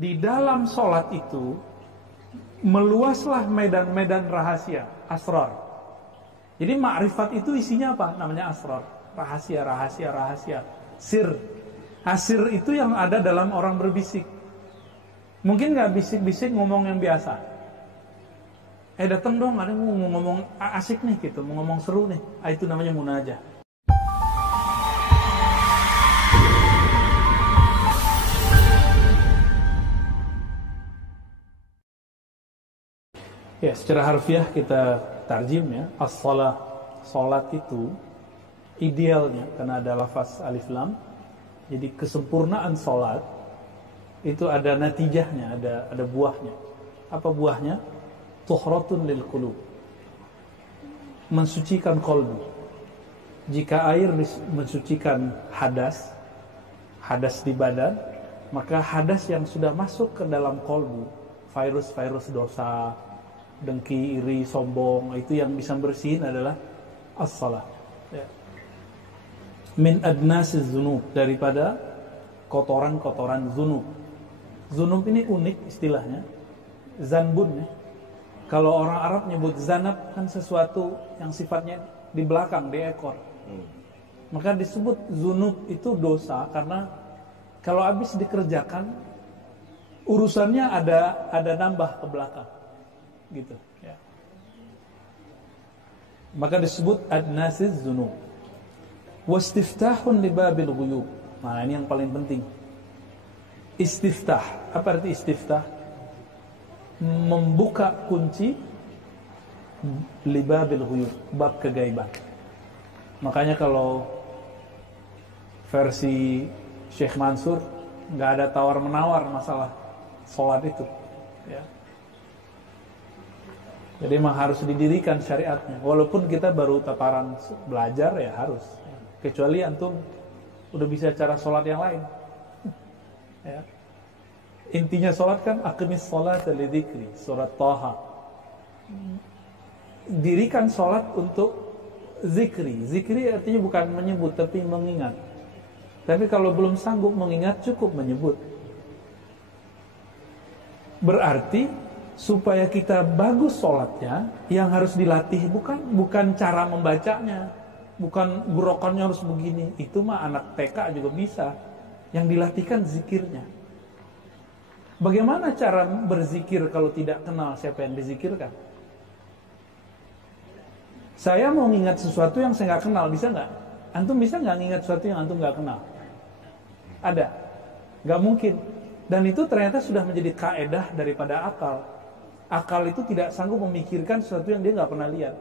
Di dalam sholat itu meluaslah medan-medan rahasia, asrar. Jadi ma'rifat itu isinya apa? Namanya asrar, rahasia, rahasia, rahasia, sir. Asir itu yang ada dalam orang berbisik. Mungkin gak bisik-bisik ngomong yang biasa. Datang dong, ada yang mau ngomong asik nih gitu, mau ngomong seru nih. Itu namanya munajah. Ya, secara harfiah kita tarjim ya, as-shalah, salat itu idealnya karena ada lafaz alif lam. Jadi kesempurnaan salat itu ada natijahnya, ada buahnya. Apa buahnya? Tuhratun lil qulub. Mensucikan kolbu. Jika air mensucikan hadas di badan, maka hadas yang sudah masuk ke dalam kolbu, virus-virus dosa, dengki, iri, sombong, itu yang bisa bersihin adalah as-salah. Ya. Min adnasiz dzunub, daripada kotoran-kotoran dzunub. Dzunub ini unik istilahnya. Zanbun ya. Kalau orang Arab nyebut zanab kan sesuatu yang sifatnya di belakang, di ekor. Maka disebut dzunub itu dosa karena kalau habis dikerjakan urusannya ada nambah ke belakang. Gitu ya. Maka disebut adnasiz dzunub. Wastiftahun li babil ghuyub. Nah, ini yang paling penting. Istiftah. Apa arti istiftah? Membuka kunci li babil ghuyub, bab kegaiban. Makanya kalau versi Syekh Mansur nggak ada tawar-menawar masalah sholat itu ya. Jadi memang harus didirikan syariatnya. Walaupun kita baru tataran belajar ya harus. Kecuali antum udah bisa cara sholat yang lain. Ya. Intinya sholat kan aqimis sholata li dzikri, surat Thaha. Dirikan sholat untuk zikri. Zikri artinya bukan menyebut tapi mengingat. Tapi kalau belum sanggup mengingat cukup menyebut. Berarti supaya kita bagus sholatnya, yang harus dilatih bukan cara membacanya, bukan gerakannya harus begini. Itu mah anak TK juga bisa. Yang dilatihkan zikirnya. Bagaimana cara berzikir kalau tidak kenal siapa yang dizikirkan? Saya mau ngingat sesuatu yang saya nggak kenal, bisa nggak? Antum bisa nggak ngingat sesuatu yang antum nggak kenal? Ada? Nggak mungkin. Dan itu ternyata sudah menjadi kaedah daripada akal. Akal itu tidak sanggup memikirkan sesuatu yang dia nggak pernah lihat,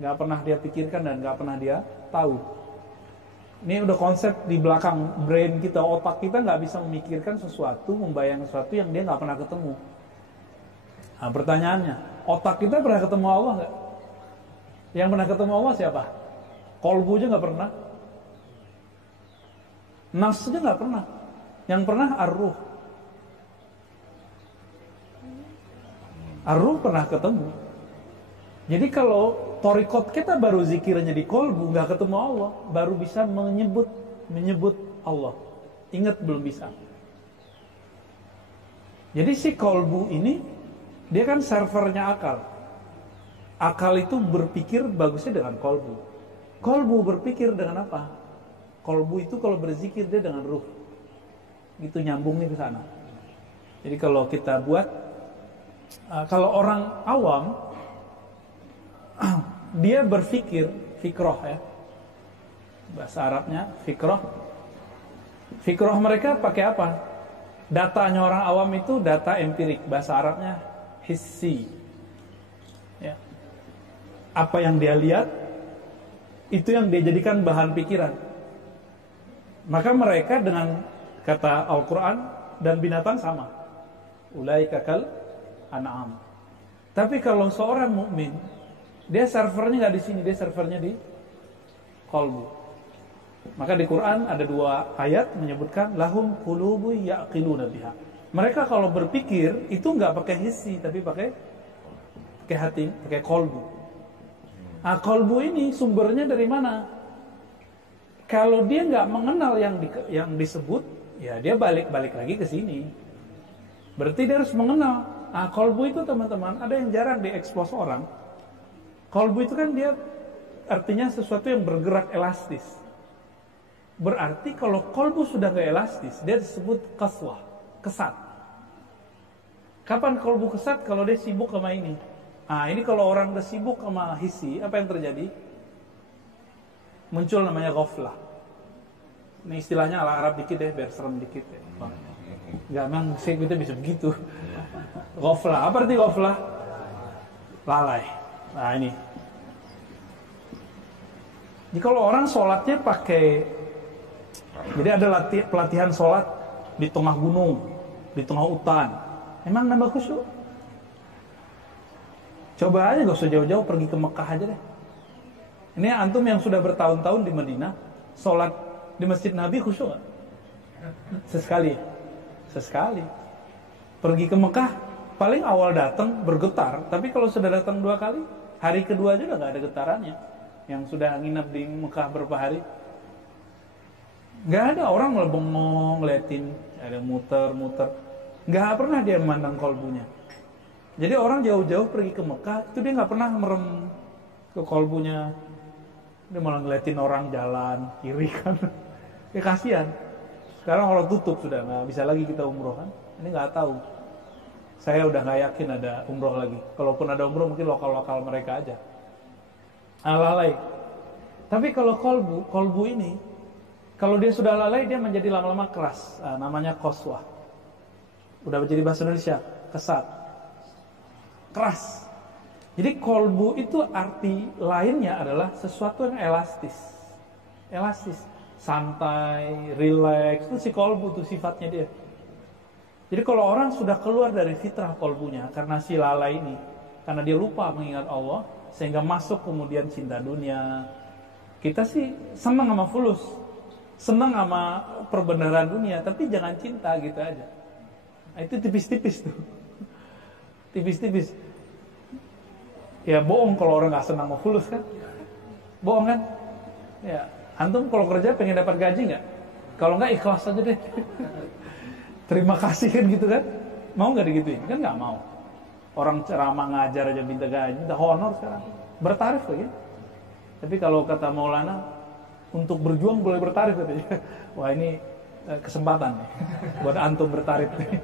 nggak pernah dia pikirkan dan nggak pernah dia tahu. Ini udah konsep di belakang brain kita, otak kita nggak bisa memikirkan sesuatu, membayangkan sesuatu yang dia nggak pernah ketemu. Nah, pertanyaannya, otak kita pernah ketemu Allah nggak? Yang pernah ketemu Allah siapa? Kolbu aja nggak pernah, nafs aja nggak pernah. Yang pernah ar-ruh. Ar-ruh pernah ketemu. Jadi kalau thariqat kita baru zikirnya di kolbu, nggak ketemu Allah, baru bisa menyebut Allah. Ingat belum bisa. Jadi si kolbu ini dia kan servernya akal. Akal itu berpikir bagusnya dengan kolbu. Kolbu berpikir dengan apa? Kolbu itu kalau berzikir dia dengan ruh. Gitu nyambungnya ke sana. Jadi kalau kita buat, kalau orang awam dia berpikir fikroh ya, bahasa Arabnya fikroh. Fikroh mereka pakai apa? Datanya orang awam itu data empirik, bahasa Arabnya hissi ya. Apa yang dia lihat itu yang dia jadikan bahan pikiran. Maka mereka dengan kata Al-Quran dan binatang sama, ulaika kal an'am. Tapi kalau seorang mukmin, dia servernya nggak di sini, dia servernya di qalbu. Maka di Quran ada 2 ayat menyebutkan lahum qulubu ya'qiluna biha. Mereka kalau berpikir itu nggak pakai hissi, tapi pakai hati, pakai qalbu. Nah, qalbu ini sumbernya dari mana? Kalau dia nggak mengenal yang disebut, ya dia balik lagi ke sini. Berarti dia harus mengenal. Nah, kolbu itu teman-teman, ada yang jarang diekspos orang. Kolbu itu kan dia artinya sesuatu yang bergerak elastis. Berarti kalau kolbu sudah gak elastis, dia disebut qaswah, kesat. Kapan kolbu kesat? Kalau dia sibuk sama ini. Nah, ini kalau orang udah sibuk sama hisi, apa yang terjadi? Muncul namanya ghaflah. Ini istilahnya ala Arab dikit deh, biar serem dikit ya. Gak memang sih kita bisa begitu. Ghaflah, apa arti ghaflah? Lalai. Nah ini. Jadi kalau orang sholatnya pakai, jadi ada pelatihan sholat di tengah gunung, di tengah hutan. Emang nambah khusyuk? Coba aja, gak usah jauh-jauh, pergi ke Mekah aja deh. Ini antum yang sudah bertahun-tahun di Madinah, sholat di Masjid Nabi khusyuk gak? Sesekali. Pergi ke Mekah, paling awal datang bergetar, tapi kalau sudah datang 2 kali, hari kedua aja udah gak ada getarannya. Yang sudah nginap di Mekah berapa hari, gak ada orang bengong ngeliatin, ada muter-muter, gak pernah dia memandang kolbunya. Jadi orang jauh-jauh pergi ke Mekah, itu dia gak pernah merem ke kolbunya. Dia malah ngeliatin orang jalan kiri kan. Ya kasihan. Sekarang orang tutup sudah, nggak bisa lagi kita umroh kan. Ini nggak tahu. Saya udah nggak yakin ada umroh lagi. Kalaupun ada umroh mungkin lokal-lokal mereka aja. Lalai. Tapi kalau kolbu ini, kalau dia sudah lalai, dia menjadi lama-lama keras. Namanya qaswah. Udah menjadi bahasa Indonesia, kesat, keras. Jadi kolbu itu arti lainnya adalah sesuatu yang elastis, santai, rileks. Itu si kolbu tuh sifatnya dia. Jadi kalau orang sudah keluar dari fitrah kolbunya karena si lalai ini, karena dia lupa mengingat Allah, sehingga masuk kemudian cinta dunia. Kita sih senang sama fulus, senang sama perbenaran dunia, tapi jangan cinta gitu aja. Nah, itu tipis-tipis tuh, tipis-tipis. Ya bohong kalau orang gak senang sama fulus kan. Bohong kan. Ya, antum kalau kerja pengen dapat gaji gak? Kalau gak ikhlas aja deh. Terima kasih kan gitu kan. Mau gak digituin? Kan gak mau. Orang ceramah ngajar aja minta gaji, minta honor sekarang. Bertarif lagi. Tapi kalau kata Maulana, untuk berjuang boleh bertarif katanya. Wah ini kesempatan nih buat antum bertarif nih.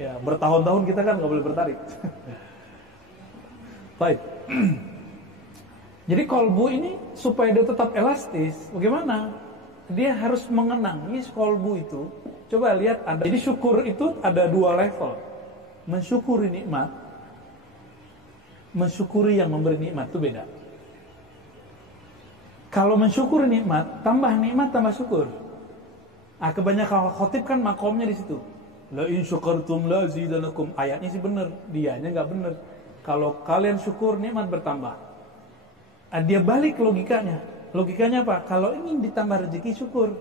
Ya, bertahun-tahun kita kan gak boleh bertarif. Baik. Jadi kolbu ini supaya dia tetap elastis, bagaimana? Dia harus mengenang. Ini kolbu itu, coba lihat ada. Jadi syukur itu ada 2 level. Mensyukuri nikmat, mensyukuri yang memberi nikmat itu beda. Kalau mensyukuri nikmat, tambah nikmat tambah syukur. Kebanyakan khotib kan makomnya di situ. La in syukurtum la zidanakum. Ayatnya sih bener, dianya nggak bener. Kalau kalian syukur, nikmat bertambah. Dia balik logikanya. Logikanya apa? Kalau ingin ditambah rezeki, syukur.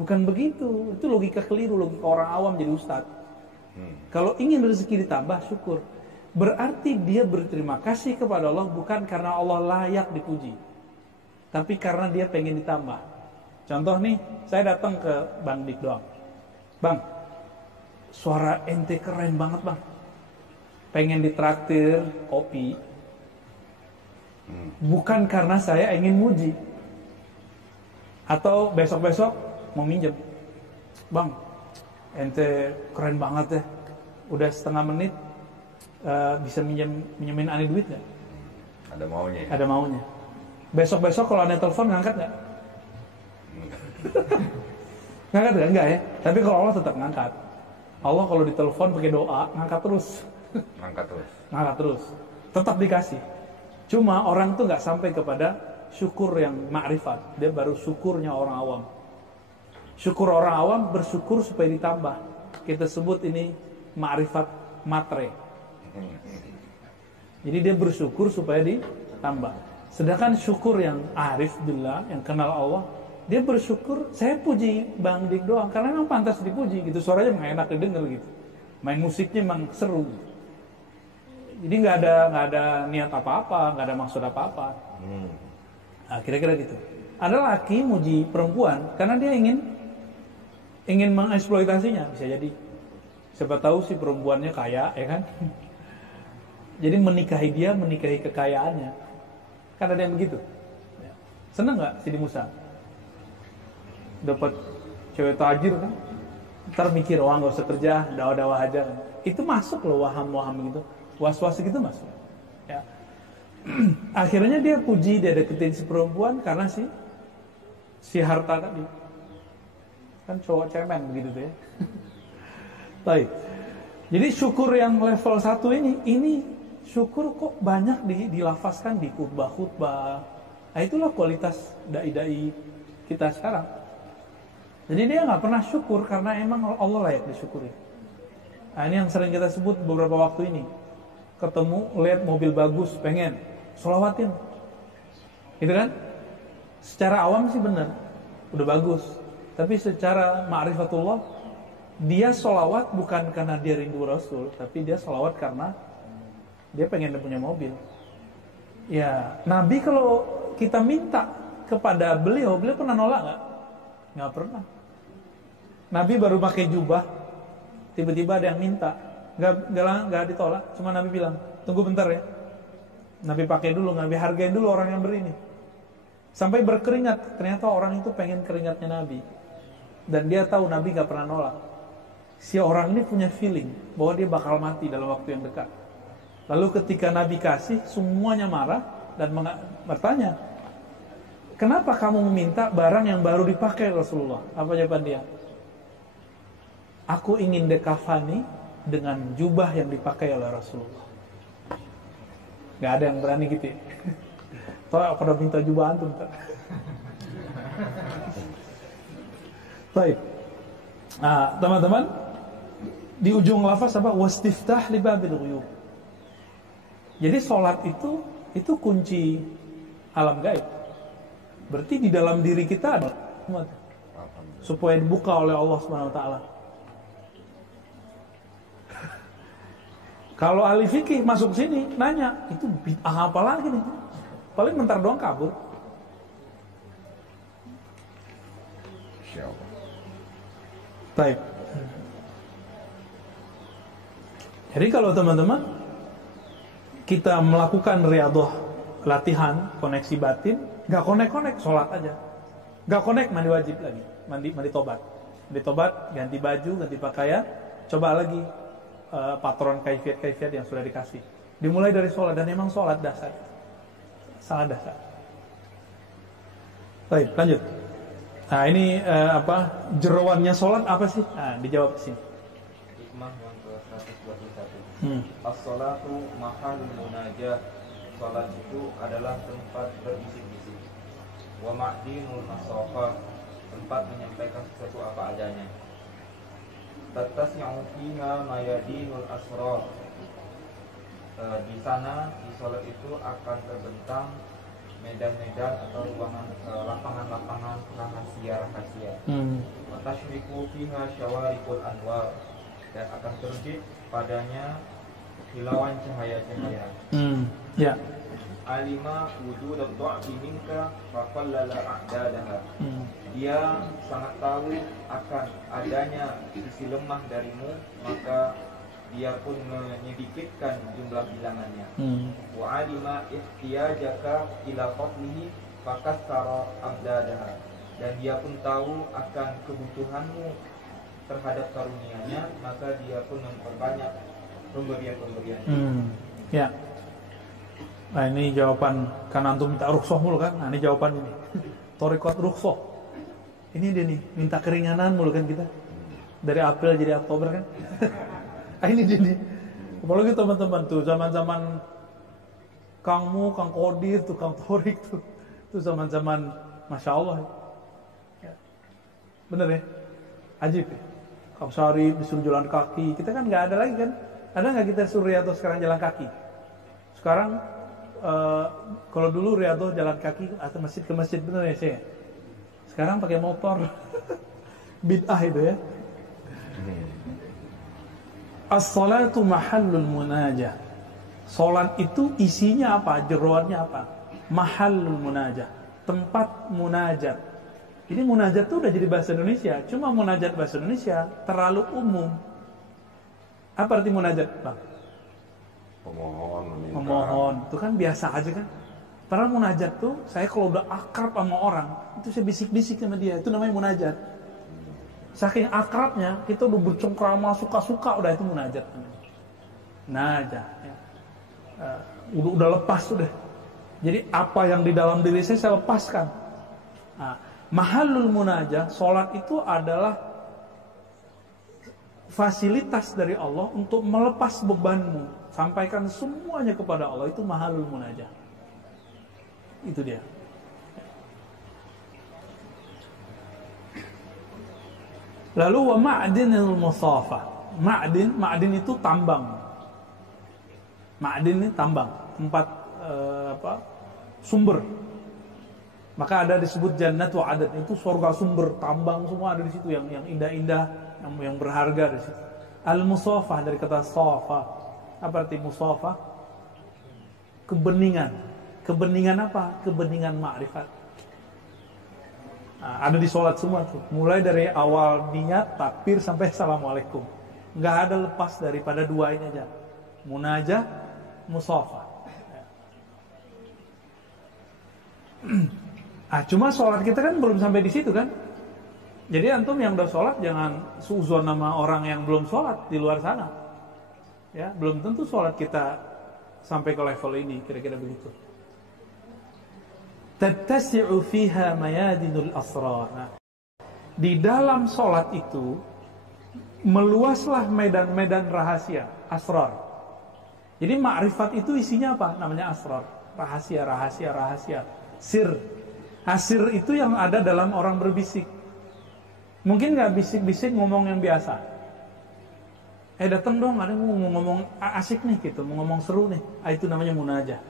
Bukan begitu. Itu logika keliru, logika orang awam jadi ustadz. Kalau ingin rezeki ditambah, syukur. Berarti dia berterima kasih kepada Allah bukan karena Allah layak dipuji, tapi karena dia pengen ditambah. Contoh nih, saya datang ke Bang Dik doang. Bang, suara ente keren banget bang. Pengen ditraktir kopi, bukan karena saya ingin muji, atau besok-besok mau minjem. Bang, ente keren banget ya, udah setengah menit bisa minjemin aneh duit gak? Ada maunya ya? Ada maunya. Besok-besok kalau aneh telepon ngangkat gak? Ngangkat gak? Enggak ya. Tapi kalau Allah tetap ngangkat. Allah kalau ditelepon pakai doa ngangkat terus. Ngangkat terus. Tetap dikasih. Cuma orang tuh gak sampai kepada syukur yang ma'rifat. Dia baru syukurnya orang awam. Syukur orang awam bersyukur supaya ditambah. Kita sebut ini ma'rifat matre. Jadi dia bersyukur supaya ditambah. Sedangkan syukur yang arif billah, yang kenal Allah, dia bersyukur, saya puji Bang Dik doang karena memang pantas dipuji gitu, suaranya memang enak didengar gitu. Main musiknya memang seru gitu. Jadi nggak ada niat apa-apa, nggak ada maksud apa-apa. Nah, kira-kira gitu. Ada laki muji perempuan karena dia ingin mengeksploitasinya, bisa jadi. Siapa tahu si perempuannya kaya, ya kan? Jadi menikahi dia, menikahi kekayaannya. Kan ada yang begitu. Seneng nggak Sidi Musa? Dapat cewek tajir kan? Ntar mikir, wah nggak usah kerja, dakwah-dakwah aja. Itu masuk loh waham-waham gitu, was-was gitu masuk. Ya. Akhirnya dia puji, dia deketin si perempuan karena si harta tadi. Kan cowok cemen begitu tuh ya. Baik. Jadi syukur yang level 1 ini syukur kok banyak dilafazkan di khutbah-khutbah. Nah itulah kualitas dai-dai kita sekarang. Jadi dia nggak pernah syukur karena emang Allah layak disyukuri. Nah ini yang sering kita sebut beberapa waktu ini. Ketemu, lihat mobil bagus, pengen sholawatin. Gitu kan? Secara awam sih benar, udah bagus. Tapi secara ma'rifatullah, dia sholawat bukan karena dia rindu Rasul, tapi dia sholawat karena dia pengen punya mobil. Ya, Nabi kalau kita minta kepada beliau pernah nolak nggak? Nggak pernah. Nabi baru pakai jubah, tiba-tiba ada yang minta, nggak ditolak. Cuma Nabi bilang, tunggu bentar ya. Nabi pakai dulu, Nabi hargain dulu orang yang beri ini. Sampai berkeringat, ternyata orang itu pengen keringatnya Nabi. Dan dia tahu Nabi nggak pernah nolak. Si orang ini punya feeling bahwa dia bakal mati dalam waktu yang dekat. Lalu ketika Nabi kasih, semuanya marah dan bertanya, kenapa kamu meminta barang yang baru dipakai Rasulullah? Apa jawaban dia? Aku ingin dekafani dengan jubah yang dipakai oleh Rasulullah. Gak ada yang berani gitu ya. Toh pada minta jubah antum. Baik. Nah, teman-teman, di ujung lafaz apa? Wastiftah li babil ghuyub. Jadi sholat itu kunci alam gaib. Berarti di dalam diri kita ada supaya dibuka oleh Allah Subhanahu wa taala. Kalau ahli fikih masuk sini nanya, itu bid'ah apa lagi nih? Paling bentar doang kabur. Baik. Jadi kalau teman-teman kita melakukan riyadhah, latihan koneksi batin, gak konek sholat aja, gak konek mandi wajib lagi, mandi tobat, ganti baju, ganti pakaian, coba lagi patron kaifiat yang sudah dikasih. Dimulai dari sholat, dan memang sholat dasar, sangat dasar. Baik, lanjut. Nah ini jeroannya sholat apa sih? Nah dijawab di sini. Hikmah yang ke-121. As-sholatu mahallul munajah. Sholat itu adalah tempat berbisik-bisik. Wa ma'dinul nasafah, tempat menyampaikan sesuatu apa adanya. Tatas'u fiha mayadinul asrar. Di sana di sholat itu akan terbentang medan-medan atau lapangan-lapangan rahasia-rahasia. Wa tashriqu fiha syawarikul anwar, dan akan terbit padanya kilauan cahaya-cahaya. Ya. Alima wujud ad-du'fi minka faqallala a'dadaha. Dia sangat tahu akan adanya sisi lemah darimu, maka dia pun menyedikitkan jumlah bilangannya. Wa alima ihtiyajaka ila fadlihi fakassara a'dadaha. Dan dia pun tahu akan kebutuhanmu terhadap karunia-Nya, maka dia pun memperbanyak pemberian-pemberiannya. Ya. Nah ini jawaban, kan antum minta rukhsah mulu kan? Nah ini jawaban ini. Thariqat rukhsah. Ini dia nih, minta keringanan mulu kan kita. Dari April jadi Oktober kan? Nah ini dia nih. Apalagi teman-teman tuh, zaman-zaman Kang Kodir tuh, Kang Torik tuh. Itu zaman-zaman Masya Allah. Ya. Bener ya? Ajib ya? Kang Syarif disuruh jalan kaki. Kita kan gak ada lagi kan? Ada gak kita suruh Riyadhah sekarang jalan kaki? Sekarang kalau dulu Riyadhah jalan kaki atau masjid ke masjid, bener ya saya? Sekarang pakai motor. Bid'ah itu ya. As-salatu mahallul munajah. Salat itu isinya apa? Jeroannya apa? Mahallul munajah, tempat munajat. Ini munajat itu udah jadi bahasa Indonesia. Cuma munajat bahasa Indonesia terlalu umum. Apa arti munajat, Bang? Memohon. Itu kan biasa aja kan. Padahal munajat tuh, saya kalau udah akrab sama orang, itu saya bisik-bisik sama dia, itu namanya munajat. Saking akrabnya, kita udah bercengkrama, suka-suka, udah itu munajat. Najah. Ya. Udah lepas sudah. Jadi apa yang di dalam diri saya lepaskan. Nah, mahallul munajah, sholat itu adalah fasilitas dari Allah untuk melepas bebanmu, sampaikan semuanya kepada Allah. Itu mahallul munajah. Itu dia. Lalu wa ma'dinil musafah. Ma'din itu tambang. Ma'din ini tambang, tempat sumber. Maka ada disebut jannatu adad, itu surga sumber, tambang semua ada di situ yang indah-indah, yang berharga di situ. Al-musafah dari kata safa. Apa arti musafah? Kebeningan. Kebeningan apa? Kebeningan ma'rifat. Nah, ada di sholat semua tuh. Mulai dari awal niat, takbir sampai assalamualaikum. Nggak ada lepas daripada dua ini aja. Munajah, musafah. Cuma sholat kita kan belum sampai di situ kan. Jadi antum yang udah sholat jangan suuzon nama orang yang belum sholat di luar sana. Ya, belum tentu sholat kita sampai ke level ini, kira-kira begitu. Tattasi'u fiha mayadinul asrar. Nah, di dalam sholat itu meluaslah medan-medan rahasia, asrar. Jadi ma'rifat itu isinya apa? Namanya asrar. Rahasia. Sir. Asir itu yang ada dalam orang berbisik. Mungkin gak bisik-bisik ngomong yang biasa. Datang dong, ada yang mau ngomong asik nih gitu, mau ngomong seru nih. Itu namanya munajah.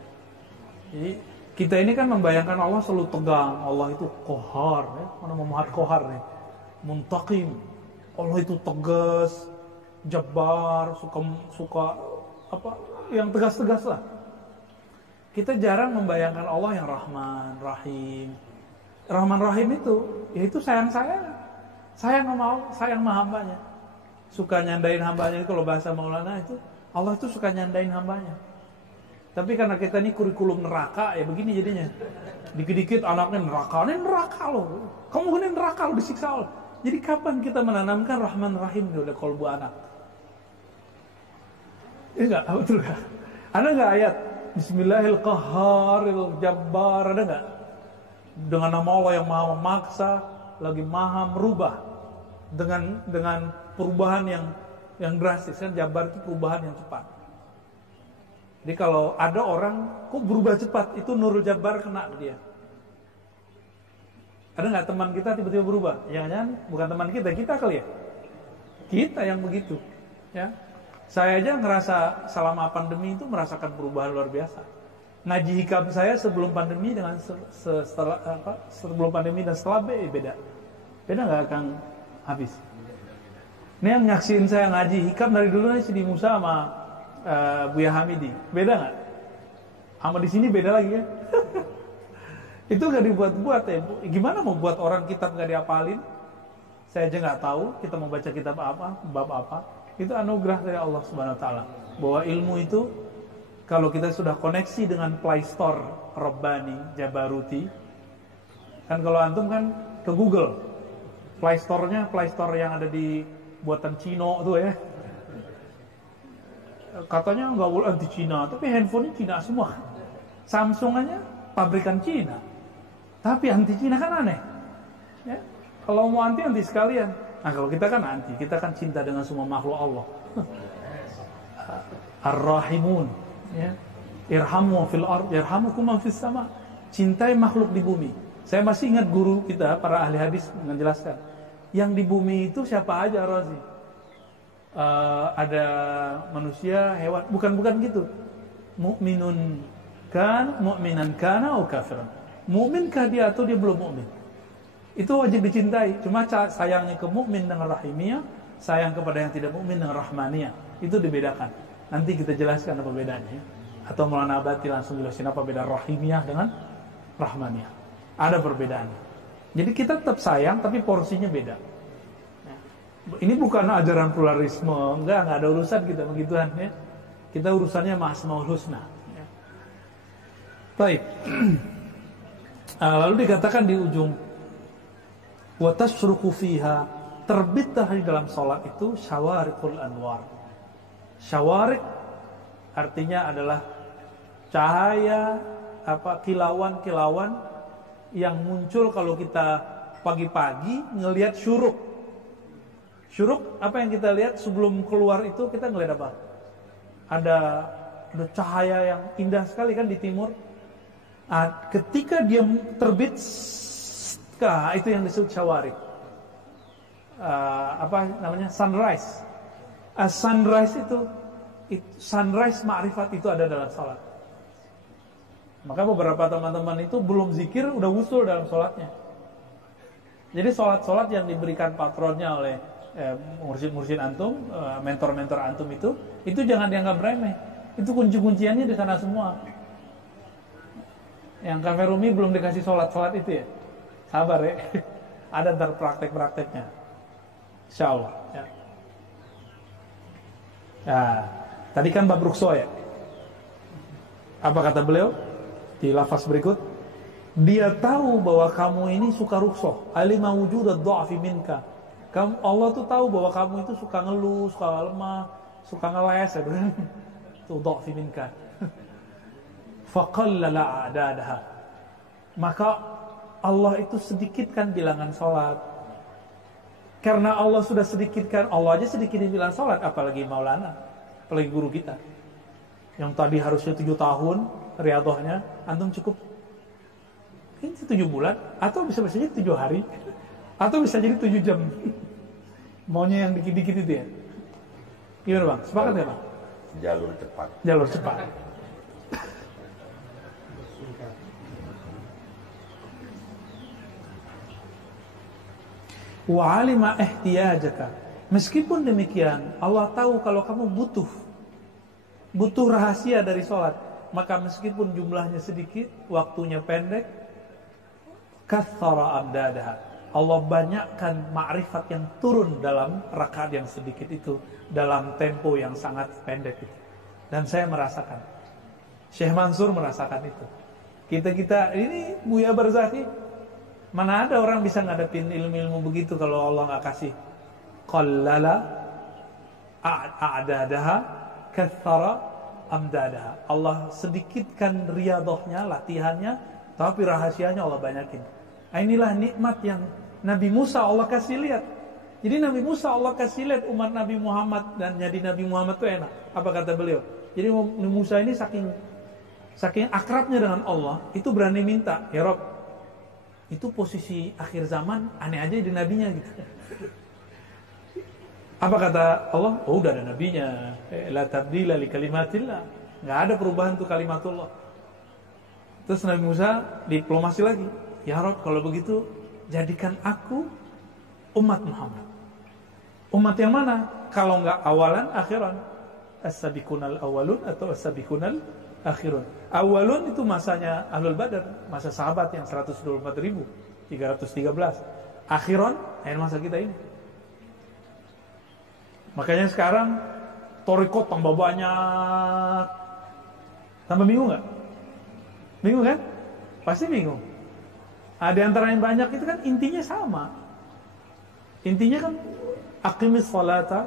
Jadi kita ini kan membayangkan Allah selalu tegang, Allah itu qahar, ya. Mana Muhammad qahar nih, muntaqim. Allah itu tegas, jabbar, suka apa? Yang tegas-tegas lah. Kita jarang membayangkan Allah yang Rahman, Rahim. Rahman Rahim itu, yaitu sayang sama hambanya. Suka nyandain hambanya. Kalau bahasa Maulana itu, Allah itu suka nyandain hambanya. Tapi karena kita ini kurikulum neraka, ya begini jadinya. Dikit-dikit anaknya neraka loh. Kamu ini neraka loh, disiksa Allah. Jadi kapan kita menanamkan Rahman Rahim di kolbu anak? Enggak, betul gak? Ada nggak ayat Bismillahil Qahharil Jabbar, ada nggak? Dengan nama Allah yang maha memaksa, lagi maha merubah, dengan perubahan yang drastis kan. Jabbar itu perubahan yang cepat. Jadi kalau ada orang kok berubah cepat, itu Nurul Jabbar kena ke dia. Ada nggak teman kita tiba-tiba berubah? Jangan-jangan bukan teman kita kali ya? Kita yang begitu, ya. Saya aja ngerasa selama pandemi itu merasakan perubahan luar biasa. Ngaji hikam saya sebelum pandemi dengan sebelum pandemi dan setelah beda nggak akan habis. Ini yang nyaksiin saya ngaji hikam dari dulu nih, Sidi Musa sama Buya Hamidi, beda nggak? Sama di sini beda lagi ya. Itu nggak dibuat-buat ya. Gimana mau buat orang kitab nggak diapalin? Saya aja nggak tahu kita mau baca kitab apa, bab apa. Itu anugerah dari Allah Subhanahu Wa Taala. Bahwa ilmu itu kalau kita sudah koneksi dengan Play Store Rabbani, Jabaruti, kan kalau antum kan ke Google, Play Store-nya Play Store yang ada di buatan Cino tuh ya. Katanya nggak boleh anti Cina, tapi handphonenya Cina semua. Samsung aja pabrikan Cina, tapi anti Cina kan aneh. Ya? Kalau mau anti sekalian. Nah kalau kita kan anti, kita kan cinta dengan semua makhluk Allah. Ar-Rahimun, ya. Irhamu fil ard, yarhamukum man fis sama. Cintai makhluk di bumi. Saya masih ingat guru kita, para ahli hadis menjelaskan, yang di bumi itu siapa aja, Razi? Ada manusia, hewan, bukan gitu. Mu'minan kana atau kafiran. Mu'minkah dia atau dia belum mu'min? Itu wajib dicintai. Cuma sayangnya ke mu'min dengan rahimiyah, sayang kepada yang tidak mu'min dengan rahmaniyah. Itu dibedakan. Nanti kita jelaskan apa bedanya. Atau Maulana Abati langsung jelasin apa beda rahimiyah dengan rahmaniyah. Ada perbedaan. Jadi kita tetap sayang, tapi porsinya beda. Ini bukan ajaran pluralisme, enggak ada urusan kita begituan ya. Kita urusannya Asmaul Husna. Ya. Baik. Lalu dikatakan di ujung, wa tasruqu fiha, terbitlah di dalam salat itu syawariqul anwar. Syawarik artinya adalah cahaya kilauan-kilauan yang muncul kalau kita pagi-pagi ngelihat syuruk. Syuruk apa yang kita lihat sebelum keluar itu kita ngelihat apa? Ada cahaya yang indah sekali kan di timur. Ketika dia terbit, itu yang disebut syawarik. Sunrise. Sunrise itu sunrise ma'rifat itu ada dalam salat. Maka beberapa teman-teman itu belum zikir udah usul dalam salatnya. Jadi salat-salat yang diberikan patronnya oleh mursyid-mursyid antum, mentor-mentor antum itu jangan dianggap remeh. Itu kunci-kunciannya di sana semua. Yang Kafe Rumi belum dikasih salat-salat itu ya. Sabar ya. Ada ntar praktek-prakteknya. Insyaallah ya. Nah, tadi kan bab rukso ya. Apa kata beliau di lafaz berikut? Dia tahu bahwa kamu ini suka rukso. Alima wujudad dha'fi minka. Allah tuh tahu bahwa kamu itu suka ngeluh, suka lemah, suka ngeles ya kan. Itu dha'fi minka. Faqallala a'dadaha. Maka Allah itu sedikitkan bilangan salat. Karena Allah sudah sedikitkan, Allah aja sedikitin bilangan salat, apalagi Maulana, apalagi guru kita. Yang tadi harusnya 7 tahun riyadhahnya, antum cukup ini 7 bulan, atau bisa jadi 7 hari, atau bisa jadi 7 jam. Maunya yang dikit-dikit itu ya. Gimana Bang? Sepakat ya Bang? Jalur cepat. Jalur cepat. Wa alima ihtiyajaka. Meskipun demikian, Allah tahu kalau kamu butuh rahasia dari sholat. Maka meskipun jumlahnya sedikit, waktunya pendek, kathara amdadaha. Allah banyakkan ma'rifat yang turun dalam rakaat yang sedikit itu, dalam tempo yang sangat pendek itu. Dan saya merasakan, Syekh Mansur merasakan itu. Kita ini Buya Barzakhi, mana ada orang bisa ngadepin ilmu-ilmu begitu kalau Allah nggak kasih. Qallala a'dadaha kathara amdadaha. Allah sedikitkan riyadhahnya, latihannya, tapi rahasianya Allah banyakin. Inilah nikmat yang Nabi Musa Allah kasih lihat. Jadi Nabi Musa Allah kasih lihat umat Nabi Muhammad, dan jadi Nabi Muhammad itu enak. Apa kata beliau? Jadi Nabi Musa ini saking akrabnya dengan Allah, itu berani minta, ya Rob, itu posisi akhir zaman aneh aja di nabinya gitu. Apa kata Allah? Oh, udah ada nabinya. La tabdila li kalimatillah. Enggak ada perubahan tuh kalimatullah. Terus Nabi Musa diplomasi lagi. Ya Rabb, kalau begitu jadikan aku umat Muhammad. Umat yang mana? Kalau enggak awalan, akhiran. As-sabiqunal awalun atau as-sabiqunal akhirun. Awalun itu masanya Ahlul Badar, masa sahabat yang 124.313. Akhiron, masa kita ini. Makanya sekarang torikot tambah banyak. Tambah bingung nggak? Bingung kan? Pasti bingung. Ada antara yang banyak itu kan intinya sama. Intinya kan aqimis salata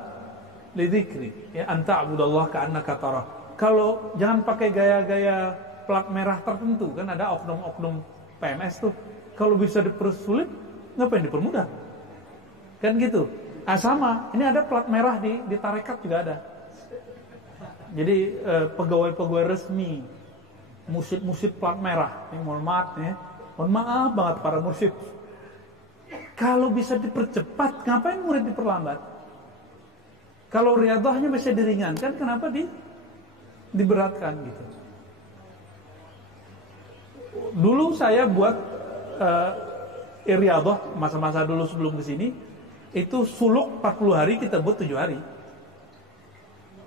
lidzikri, ya, anta abudallah ka'annaka tarah. Kalau jangan pakai gaya-gaya plat merah tertentu, kan ada oknum-oknum PMS tuh. Kalau bisa dipersulit, ngapain dipermudah? Kan gitu. Sama, ini ada plat merah di tarekat juga ada. Jadi pegawai-pegawai resmi, mursyid plat merah. Ini mohon maaf banget para mursyid. Kalau bisa dipercepat, ngapain murid diperlambat? Kalau riyadhahnya bisa diringankan, kenapa diberatkan gitu? Dulu saya buat riyadhah masa-masa dulu sebelum kesini, itu suluk 40 hari, kita buat 7 hari.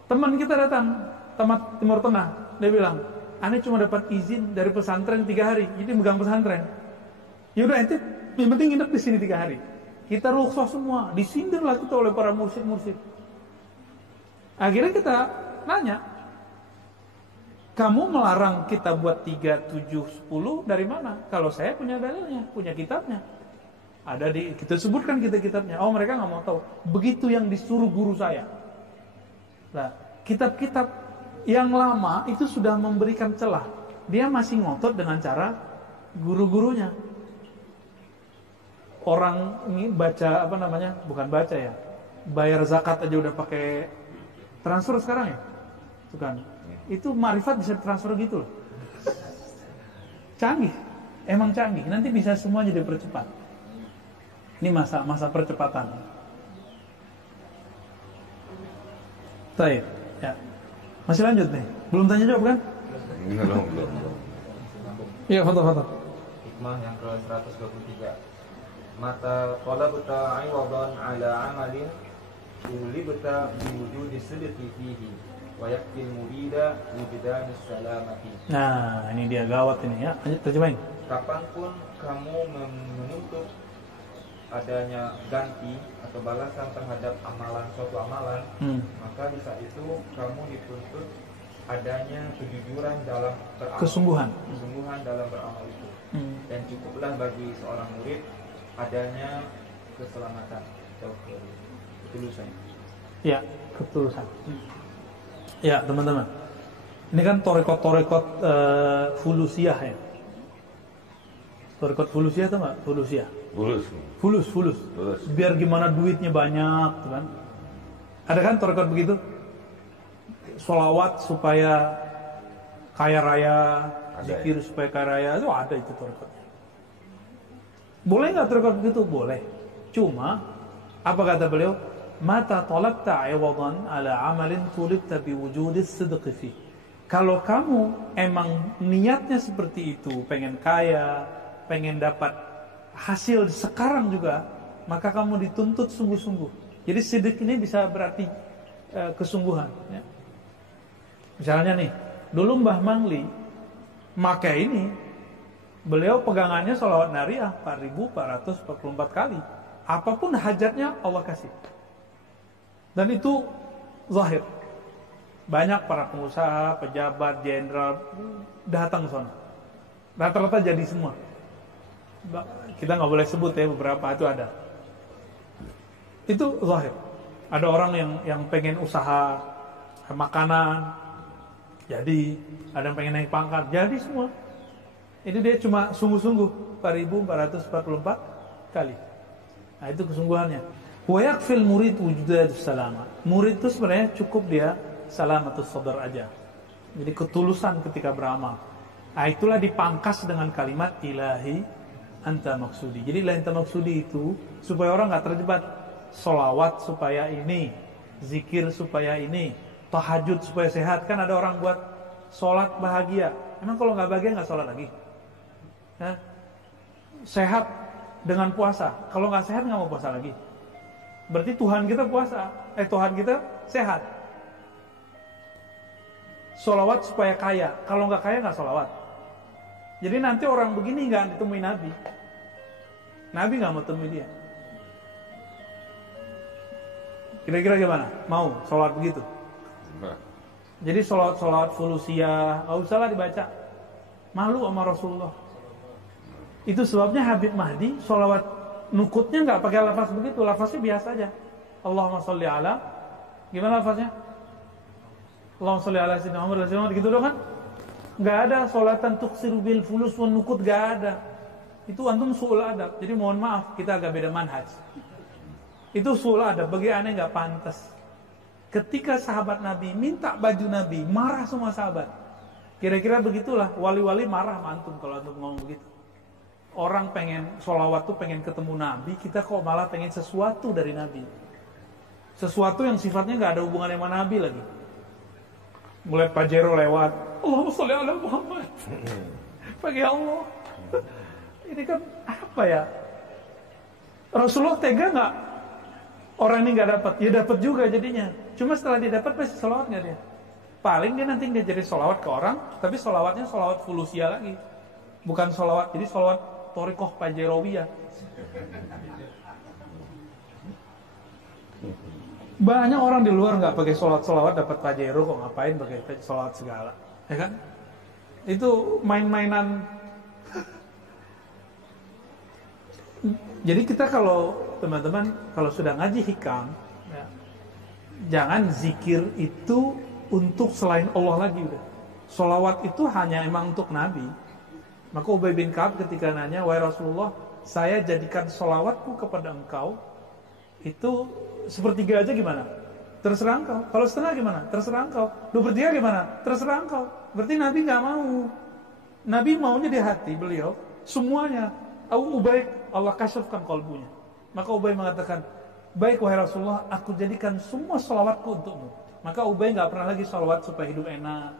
Teman kita datang, Timur Tengah, dia bilang, "Ane cuma dapat izin dari pesantren 3 hari, jadi megang pesantren." Yaudah ente, yang penting nginep di sini 3 hari. Kita rukhsah semua, disindirlah kita oleh para mursyid-mursyid. Akhirnya kita nanya, kamu melarang kita buat 3, 7, 10 dari mana? Kalau saya punya dalilnya, punya kitabnya. Ada kita sebutkan kitabnya. Oh, mereka nggak mau tahu. Begitu yang disuruh guru saya. Nah, kitab-kitab yang lama itu sudah memberikan celah. Dia masih ngotot dengan cara guru-gurunya. Orang ini baca bukan baca ya, bayar zakat aja udah pakai transfer sekarang ya, itu kan, itu ma'rifat bisa transfer gitu loh, canggih, emang canggih, nanti bisa semua jadi percepat. Ini masa percepatan. Baik, ya, masih lanjut nih, belum tanya jawab kan? Belum. Iya, foto. Hikmah yang ke-123. Mata talabta 'iwadan 'ala 'amalin ulibta biwujudi sidqi fihi wa yakfil murida wujdanis salamati. Nah, ini dia gawat ini ya. Lanjut terjemahin. Kapanpun kamu menuntut adanya ganti atau balasan terhadap suatu amalan, maka di saat itu kamu dituntut adanya kejujuran dalam beramal, kesungguhan dalam beramal itu. Dan cukuplah bagi seorang murid adanya keselamatan atau ketulusan. Ya, ketulusan. Ya, teman-teman. Ini kan torekot fulusiyah ya. Torekot fulusiyah itu enggak? Fulus. Biar gimana duitnya banyak, tuh kan. Ada kan torekot begitu? Sholawat supaya kaya raya, zikir supaya kaya raya, itu ada itu torekotnya. Boleh nggak torekot begitu? Boleh. Cuma apa kata beliau? Mata talabta 'iwadan 'ala 'amalin tulibta biwujudis sidqi fi. Kalau kamu emang niatnya seperti itu, pengen kaya, pengen dapat hasil sekarang juga, maka kamu dituntut sungguh-sungguh. Jadi sidq ini bisa berarti kesungguhan ya. Misalnya nih, dulu Mbah Mangli make ini, beliau pegangannya sholawat nariyah 4.444 kali. Apapun hajatnya Allah kasih. Dan itu zahir. Banyak para pengusaha, pejabat, jenderal datang ke sana. Rata-rata jadi semua. Kita nggak boleh sebut ya, beberapa itu ada. Itu zahir. Ada orang yang pengen usaha makanan, jadi ada yang pengen naik pangkat, jadi semua. Ini dia cuma sungguh-sungguh 4.444 kali. Nah, itu kesungguhannya. Wa yakfil murid wujudus salama. Murid itu sebenarnya cukup dia salamatus sadar aja. Jadi ketulusan ketika beramal. Nah, itulah dipangkas dengan kalimat ilahi anta maksudi. Jadi ilahi anta maksudi itu supaya orang enggak terjebak. Sholawat supaya ini, zikir supaya ini, tahajud supaya sehat. Kan ada orang buat sholat bahagia. Emang kalau nggak bahagia nggak sholat lagi? Nah, sehat dengan puasa. Kalau nggak sehat nggak mau puasa lagi. Berarti Tuhan kita puasa. Tuhan kita sehat. Sholawat supaya kaya. Kalau nggak kaya nggak sholawat. Jadi nanti orang begini nggak ditemui Nabi. Nabi nggak mau temui dia. Kira-kira gimana? Mau sholat begitu? Jadi sholat fulusiyah nggak usah lah dibaca. Malu sama Rasulullah. Itu sebabnya Habib Mahdi sholawat nukutnya nggak pakai lafaz begitu, lafaznya biasa aja. Allahumma sholli ala, gimana lafaznya? Allahumma sholli ala sayyidina Muhammad gitu doang kan? Nggak ada sholatan tuksiru bil fulus wan nukut, nggak ada. Itu antum su'ul adab. Jadi mohon maaf, kita agak beda manhaj. Itu su'ul adab, bagi aneh nggak pantas. Ketika sahabat Nabi minta baju Nabi, marah semua sahabat. Kira-kira begitulah, wali-wali marah sama antum kalau antum ngomong begitu. Orang pengen sholawat tuh pengen ketemu Nabi, kita kok malah pengen sesuatu dari Nabi. Sesuatu yang sifatnya gak ada hubungannya sama Nabi lagi. Mulai Pajero lewat, Allahumma sholli ala Muhammad. Bagi Allah. Ini kan apa ya? Rasulullah tega gak? Orang ini gak dapat, ya dapat juga jadinya. Cuma setelah dia dapat pasti sholawat gak dia? Paling dia nanti gak jadi sholawat ke orang, tapi sholawatnya sholawat fulusiyah lagi. Bukan sholawat, jadi sholawat Torikoh Pajerawiyah. Banyak orang di luar nggak pakai sholawat dapat pajero, kok ngapain pakai sholawat segala, ya kan? Itu main-mainan. Jadi kita kalau teman-teman kalau sudah ngaji hikam, ya, jangan zikir itu untuk selain Allah lagi udah. Sholawat itu hanya emang untuk Nabi. Maka Ubay bin Ka'ab ketika nanya, wahai Rasulullah, saya jadikan sholawatku kepada engkau itu sepertiga aja gimana? Terserah engkau. Kalau setengah gimana? Terserah engkau. 2/3 gimana? Terserah engkau. Berarti Nabi nggak mau. Nabi maunya di hati beliau semuanya. Ubay, Allah kasyafkan kalbunya. Maka Ubay mengatakan, baik wahai Rasulullah, aku jadikan semua sholawatku untukmu. Maka Ubay nggak pernah lagi sholawat supaya hidup enak.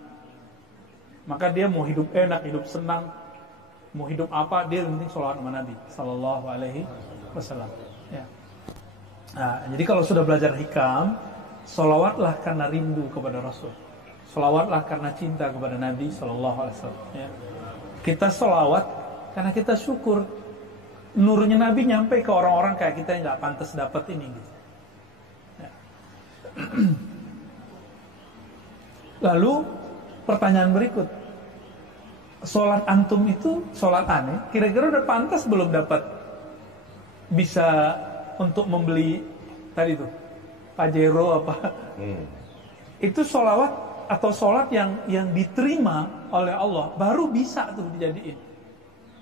Maka dia mau hidup enak, hidup senang, mau hidup apa, dia penting sholawat sama Nabi Sallallahu Alaihi Wasallam. Ya. Nah, jadi kalau sudah belajar hikam, sholawatlah karena rindu kepada Rasul. Sholawatlah karena cinta kepada Nabi Sallallahu Alaihi Wasallam. Ya. Kita sholawat karena kita syukur nurnya Nabi nyampe ke orang-orang kayak kita yang nggak pantas dapat ini. Gitu. Ya. Lalu pertanyaan berikut, sholat antum itu sholat aneh, kira-kira udah pantas belum dapat bisa untuk membeli tadi tuh pajero apa? Itu sholawat atau sholat yang diterima oleh Allah baru bisa tuh dijadiin.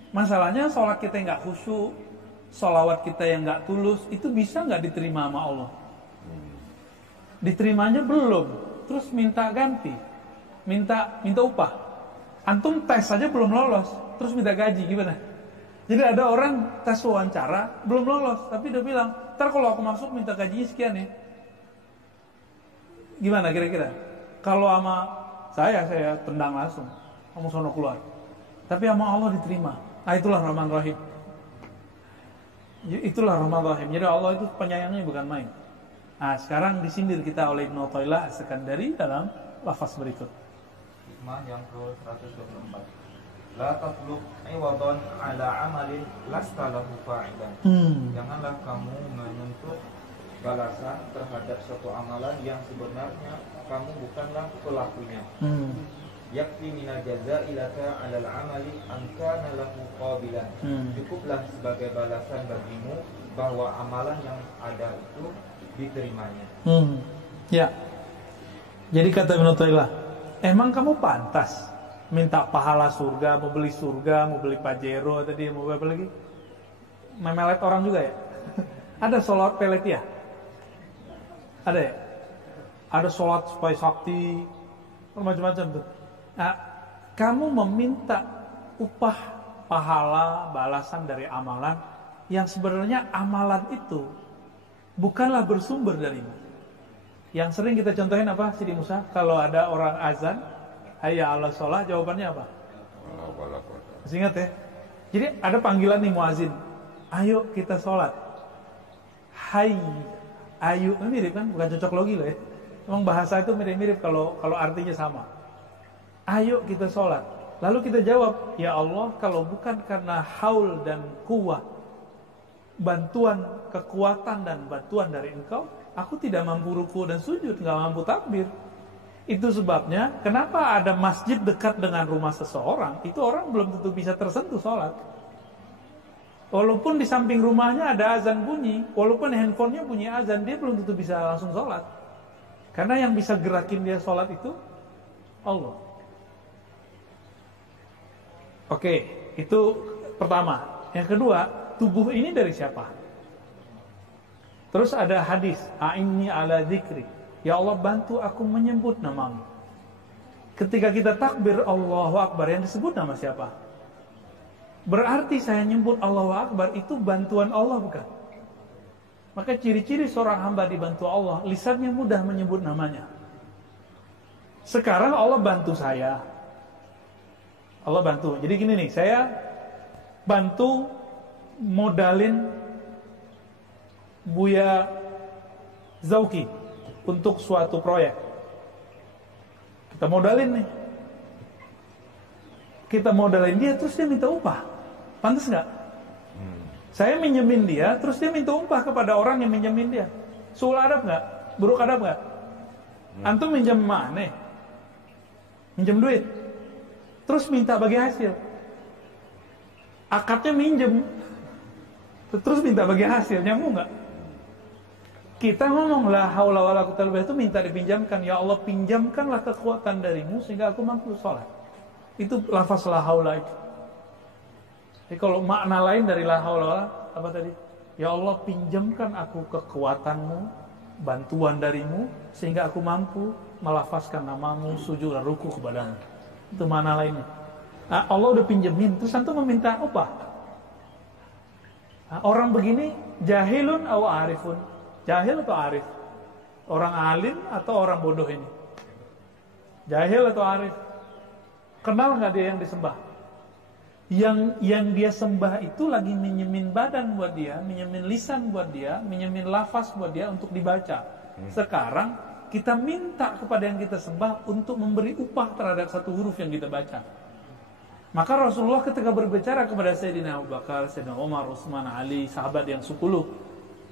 Masalahnya sholat kita nggak khusyuk, sholawat kita yang nggak tulus, itu bisa nggak diterima sama Allah? Diterimanya belum, terus minta ganti, minta upah. Antum tes saja belum lolos, terus minta gaji gimana? Jadi ada orang tes wawancara belum lolos, tapi dia bilang, ntar kalau aku masuk minta gajinya sekian ya. Gimana kira-kira? Kalau sama saya tendang langsung, kamu sono keluar. Tapi sama Allah diterima. Nah, itulah Rahman Rahim. Itulah Rahman Rahim. Jadi Allah itu penyayangnya bukan main. Nah, sekarang disindir kita oleh Ibnu Athaillah As-Sakandari dalam lafaz berikut. Hikmah yang ke-124. La tatlub iwadan ala amalin lasta lahu fa'idan. Janganlah kamu menuntut balasan terhadap suatu amalan yang sebenarnya kamu bukanlah pelakunya. Yakfi minal jaza'i laka 'alal 'amali an kana lahu qabilan. Cukuplah sebagai balasan bagimu bahwa amalan yang ada itu diterimanya. Ya. Jadi kata Ibnu Athaillah, emang kamu pantas minta pahala surga, mau beli surga, mau beli pajero tadi, mau apa lagi? Memelet orang juga ya? Ada sholat pelet ya? Ada ya? Ada sholat supaya sakti, macam-macam tuh. Nah, kamu meminta upah, pahala, balasan dari amalan yang sebenarnya amalan itu bukanlah bersumber darimu. Yang sering kita contohin apa, Sidi Musa? Kalau ada orang azan, hayya 'alas shalah, jawabannya apa? Masih ingat ya? Jadi ada panggilan nih muazin, ayo kita sholat. Hai, ayo, mirip kan? Bukan cocok logi loh ya. Memang bahasa itu mirip-mirip kalau artinya sama. Ayo kita sholat. Lalu kita jawab, ya Allah, kalau bukan karena haul dan kuwah, bantuan, kekuatan dan bantuan dari Engkau, aku tidak mampu ruku dan sujud, nggak mampu takbir. Itu sebabnya kenapa ada masjid dekat dengan rumah seseorang, itu orang belum tentu bisa tersentuh sholat. Walaupun di samping rumahnya ada azan bunyi, walaupun handphonenya bunyi azan, dia belum tentu bisa langsung sholat. Karena yang bisa gerakin dia sholat itu Allah. Oke, itu pertama. Yang kedua, tubuh ini dari siapa? Terus ada hadis, a'inni ala dzikri. Ya Allah, bantu aku menyebut namamu. Ketika kita takbir Allahu Akbar, yang disebut nama siapa? Berarti saya nyebut Allahu Akbar itu bantuan Allah, bukan? Maka ciri-ciri seorang hamba dibantu Allah, lisannya mudah menyebut namanya. Sekarang Allah bantu saya. Allah bantu. Jadi gini nih, saya bantu modalin Buya Zauki untuk suatu proyek. Kita modalin nih. Kita modalin dia, terus dia minta upah. Pantas nggak? Saya minjemin dia, terus dia minta upah kepada orang yang minjemin dia. Sul adab nggak? Buruk adab nggak? Antum minjem mana? Minjem duit, terus minta bagi hasil. Akadnya minjem, terus minta bagi hasil, nyambung nggak? Kita ngomong la haula wala quwwata illa billah itu minta dipinjamkan. Ya Allah, pinjamkanlah kekuatan darimu sehingga aku mampu sholat. Itu lafaz la haula itu. Jadi kalau makna lain dari la haula apa tadi? Ya Allah, pinjamkan aku kekuatanmu, bantuan darimu sehingga aku mampu melafazkan namamu, sujud dan ruku kepadamu. Itu makna lainnya. Nah, Allah udah pinjemin, terus antum meminta upah. Nah, orang begini jahilun aw arifun. Jahil atau arif? Orang alim atau orang bodoh ini? Jahil atau arif? Kenal nggak dia yang disembah? Yang dia sembah itu lagi minjemin badan buat dia, minjemin lisan buat dia, minjemin lafaz buat dia untuk dibaca. Sekarang kita minta kepada yang kita sembah untuk memberi upah terhadap satu huruf yang kita baca. Maka Rasulullah ketika berbicara kepada Sayyidina Abu Bakar, Sayyidina Umar, Utsman, Ali, sahabat yang 10,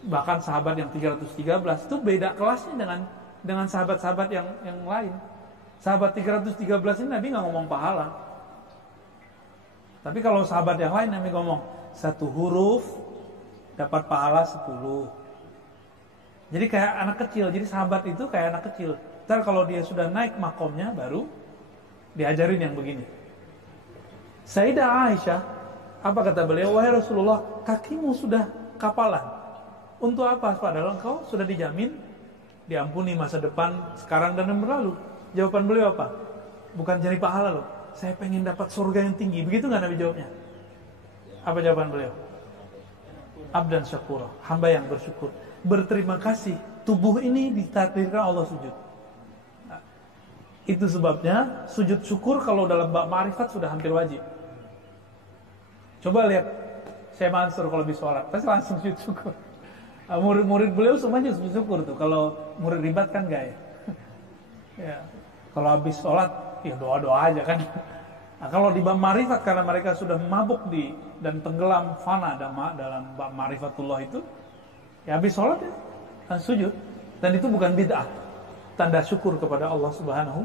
bahkan sahabat yang 313 itu beda kelasnya dengan sahabat-sahabat yang lain. Sahabat 313 ini Nabi nggak ngomong pahala. Tapi kalau sahabat yang lain Nabi ngomong satu huruf dapat pahala 10. Jadi kayak anak kecil. Jadi sahabat itu kayak anak kecil. Ntar kalau dia sudah naik makomnya baru diajarin yang begini. Sayyidah Aisyah, apa kata beliau? Wahai Rasulullah, kakimu sudah kapalan. Untuk apa? Padahal engkau sudah dijamin diampuni masa depan, sekarang dan yang berlalu. Jawaban beliau apa? Bukan cari pahala loh, saya pengen dapat surga yang tinggi. Begitu nggak Nabi jawabnya? Apa jawaban beliau? Abdan syakura, hamba yang bersyukur, berterima kasih. Tubuh ini ditakdirkan Allah sujud. Nah, itu sebabnya sujud syukur kalau dalam bab ma'rifat sudah hampir wajib. Coba lihat Syekh Mansur kalau habis sholat pasti langsung sujud syukur. Murid-murid beliau semuanya sujud syukur tuh. Kalau murid ribat kan enggak ya? Ya. Kalau habis sholat ya doa-doa aja kan. Nah, kalau di bab ma'rifat karena mereka sudah mabuk dan tenggelam fana dalam bab ma'rifatullah itu, ya habis sholat ya sujud. Dan itu bukan bid'ah, tanda syukur kepada Allah Subhanahu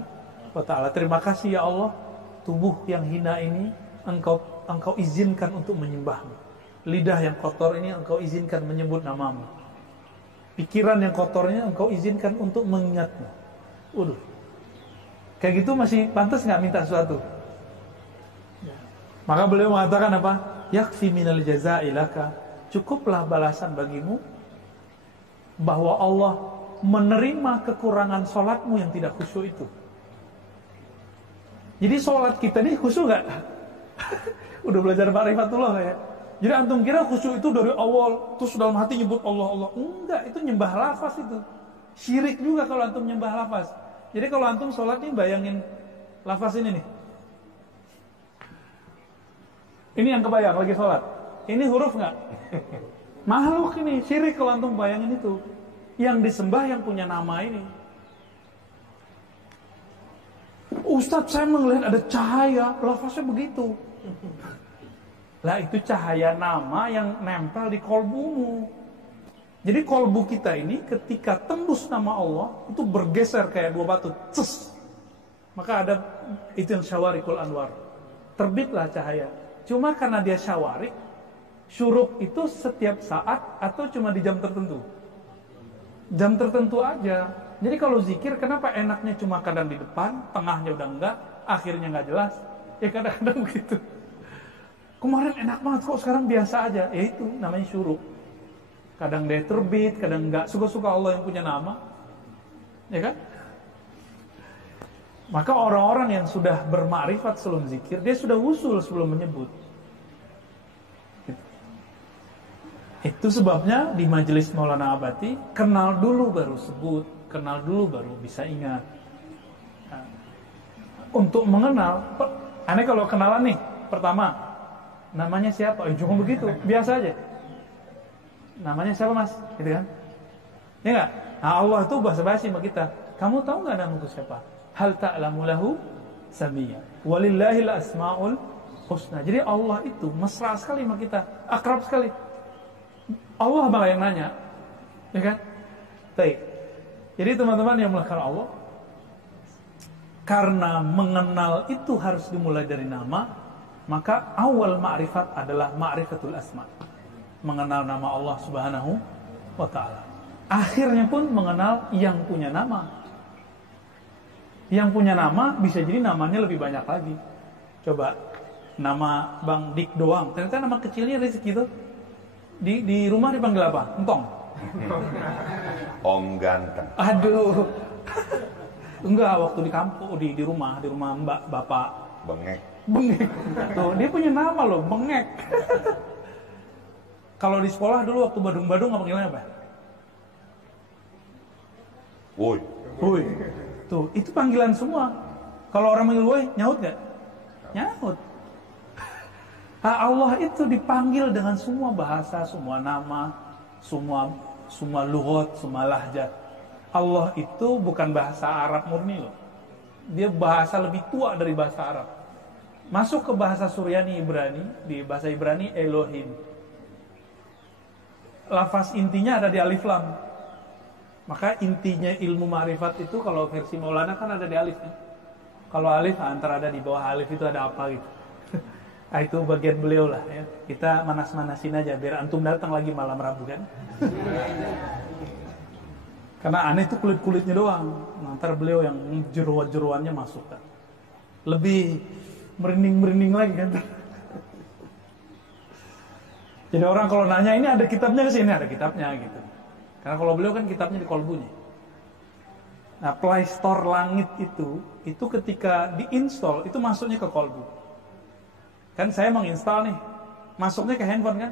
wa ta'ala. Terima kasih ya Allah, tubuh yang hina ini engkau izinkan untuk menyembahmu. Lidah yang kotor ini engkau izinkan menyebut namamu. Pikiran yang kotornya engkau izinkan untuk mengingatmu. Waduh, kayak gitu masih pantas nggak minta sesuatu? Maka beliau mengatakan apa? Yakfi minal jazaa'i laka, cukuplah balasan bagimu bahwa Allah menerima kekurangan sholatmu yang tidak khusyuk itu. Jadi sholat kita ini khusyuk nggak? Udah belajar ma'rifatullah ya. Jadi antum kira khusyuk itu dari awal terus dalam hati nyebut Allah Allah. Enggak, itu nyembah lafaz itu. Syirik juga kalau antum nyembah lafaz. Jadi kalau antum sholat nih bayangin lafaz ini nih. Ini yang kebayang lagi sholat. Ini huruf nggak? Makhluk ini, syirik kalau antum bayangin itu. Yang disembah yang punya nama ini. Ustadz, saya melihat ada cahaya, lafaznya begitu. Lah itu cahaya nama yang nempel di kolbumu. Jadi kolbu kita ini ketika tembus nama Allah itu bergeser kayak dua batu, ces. Maka ada itu yang syawarikul anwar. Terbitlah cahaya. Cuma karena dia syawarik, syuruk itu setiap saat atau cuma di jam tertentu? Jam tertentu aja. Jadi kalau zikir kenapa enaknya cuma kadang di depan, tengahnya udah enggak, akhirnya enggak jelas? Ya kadang-kadang begitu. Kemarin enak banget kok sekarang biasa aja. Ya itu namanya syuruk. Kadang dia terbit, kadang enggak. Suka-suka Allah yang punya nama. Ya kan? Maka orang-orang yang sudah bermakrifat sebelum zikir, dia sudah wusul sebelum menyebut. Itu sebabnya di majelis Maulana Abati, kenal dulu baru sebut, kenal dulu baru bisa ingat. Nah, untuk mengenal, aneh kalau kenalan nih, pertama, namanya siapa? Cuma begitu, biasa aja. Namanya siapa mas? Gitu kan? Ya enggak? Nah, Allah itu basa-basi sama kita. Kamu tahu enggak namaku siapa? Hal ta'lamu lahu samiyya. Walillahil asmaul husna. Jadi Allah itu mesra sekali sama kita, akrab sekali. Allah malah yang nanya. Ya kan? Baik. Jadi teman-teman yang melakukan Allah, karena mengenal itu harus dimulai dari nama, maka awal ma'rifat adalah ma'rifatul asma, mengenal nama Allah Subhanahu wa ta'ala. Akhirnya pun mengenal yang punya nama. Yang punya nama bisa jadi namanya lebih banyak lagi. Coba nama Bang Dik doang, ternyata nama kecilnya Rizky itu di rumah dipanggil apa? Entong. Om ganteng. Aduh. Enggak, waktu di kampung, di rumah Mbak Bapak Bengek. Tuh, dia punya nama loh, Bengek. Kalau di sekolah dulu waktu Badung-Badung apa panggilannya apa? Woi. Woi. Tuh, itu panggilan semua. Kalau orang manggil woi, nyaut gak? Nyaut. Nah, Allah itu dipanggil dengan semua bahasa, semua nama, semua lughat, semua lahjat. Allah itu bukan bahasa Arab murni loh. Dia bahasa lebih tua dari bahasa Arab. Masuk ke bahasa Suryani Ibrani, di bahasa Ibrani Elohim. Lafaz intinya ada di alif lam. Maka intinya ilmu ma'rifat itu kalau versi Maulana kan ada di alif kan. Kalau alif antara ada di bawah alif itu ada apa gitu. Nah, itu bagian beliau lah ya. Kita manas-manasin aja biar antum datang lagi malam Rabu kan. Karena aneh itu kulit-kulitnya doang. Ntar beliau yang jeruan-jeruannya masuk kan. Lebih merinding-merinding lagi kan. Jadi orang kalau nanya ini ada kitabnya ke sini, ada kitabnya gitu. Karena kalau beliau kan kitabnya di kolbunya. Nah, Play Store langit itu ketika diinstal itu masuknya ke kolbu. Kan saya menginstal nih, masuknya ke handphone kan.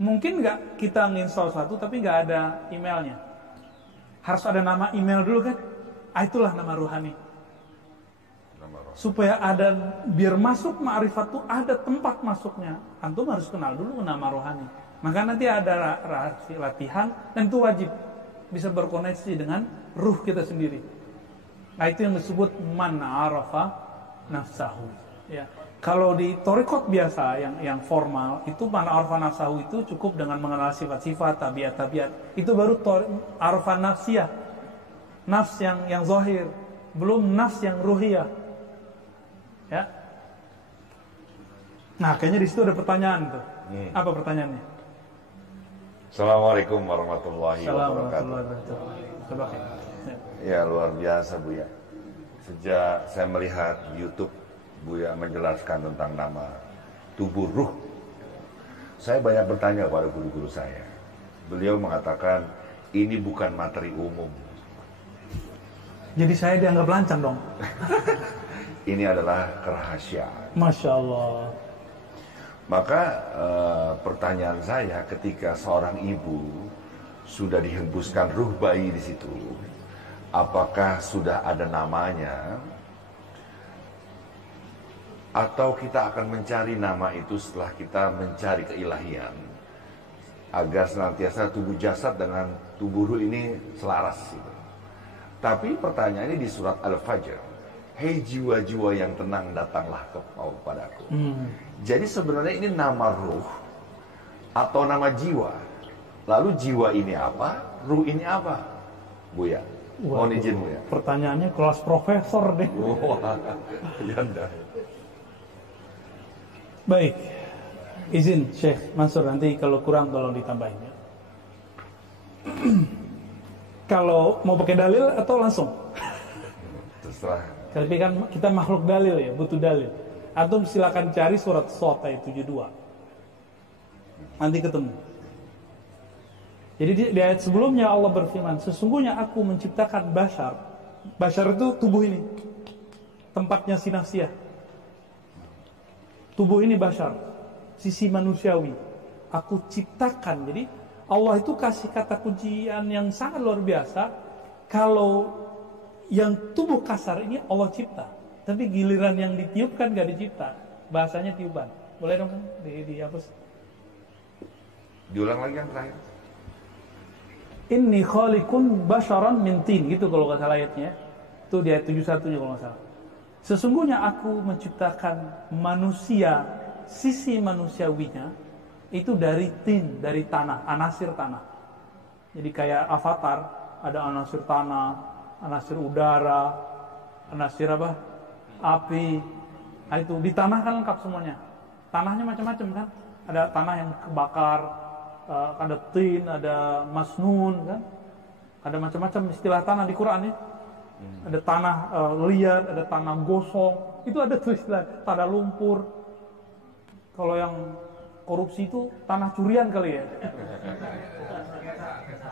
Mungkin nggak kita nginstal satu tapi nggak ada emailnya. Harus ada nama email dulu kan. Itulah nama ruhani. Supaya ada, biar masuk ma'rifat tuh ada tempat masuknya. Antum harus kenal dulu nama rohani. Maka nanti ada latihan dan itu wajib bisa berkoneksi dengan ruh kita sendiri. Nah, itu yang disebut man arafa nafsahu. Ya. Kalau di thariqat biasa yang formal itu man arafa nafsahu itu cukup dengan mengenal sifat-sifat, tabiat-tabiat. Itu baru arafa nafsiyah. Nafs yang zahir, belum nafs yang ruhiyah. Ya. Nah, kayaknya di situ ada pertanyaan tuh. Apa pertanyaannya? Assalamualaikum warahmatullahi wabarakatuh. Coba. Ya, luar biasa Buya. Sejak saya melihat YouTube Buya menjelaskan tentang nama tubuh ruh, saya banyak bertanya kepada guru-guru saya. Beliau mengatakan ini bukan materi umum. Jadi saya dianggap lancang dong. Ini adalah kerahasiaan. Masya Allah. Maka pertanyaan saya, ketika seorang ibu sudah dihembuskan ruh bayi di situ, apakah sudah ada namanya? Atau kita akan mencari nama itu setelah kita mencari keilahian, agar senantiasa tubuh jasad dengan tubuh ruh ini selaras gitu. Tapi pertanyaannya di surat Al-Fajr, hei jiwa-jiwa yang tenang, datanglah kepadaku. Jadi sebenarnya ini nama ruh atau nama jiwa. Lalu jiwa ini apa? Ruh ini apa? Buya, mohon izin Buya. Pertanyaannya kelas profesor deh. Wah, yanda. Baik, izin Syekh Mansur, nanti kalau kurang tolong ditambahin ya. Kalau mau pakai dalil atau langsung? Terserah. Tapi kan kita makhluk dalil ya, butuh dalil. Antum silakan cari surat Shot ayat 72. Nanti ketemu. Jadi di ayat sebelumnya Allah berfirman, sesungguhnya aku menciptakan bashar. Bashar itu tubuh ini. Tempatnya si nafsiyah. Tubuh ini bashar. Sisi manusiawi. Aku ciptakan. Jadi Allah itu kasih kata pujian yang sangat luar biasa. Kalau yang tubuh kasar ini Allah cipta, tapi giliran yang ditiupkan gak dicipta. Bahasanya tiupan. Boleh dong kan dihapus? Diulang lagi yang terakhir. Inni khaliqun basharan min tin, gitu kalau gak salah ayatnya. Itu di ayat 71 kalau gak salah. Sesungguhnya aku menciptakan manusia, sisi manusiawinya itu dari tin, dari tanah, anasir tanah. Jadi kayak avatar, ada anasir tanah, anasir udara, anasir apa? Api. Nah, itu di tanah kan lengkap semuanya. Tanahnya macam-macam kan. Ada tanah yang kebakar, ada tin, ada masnun kan. Ada macam-macam istilah tanah di Quran ya. Ada tanah liat, ada tanah gosong. Itu ada tuh istilah tanah lumpur. Kalau yang korupsi itu tanah curian kali ya.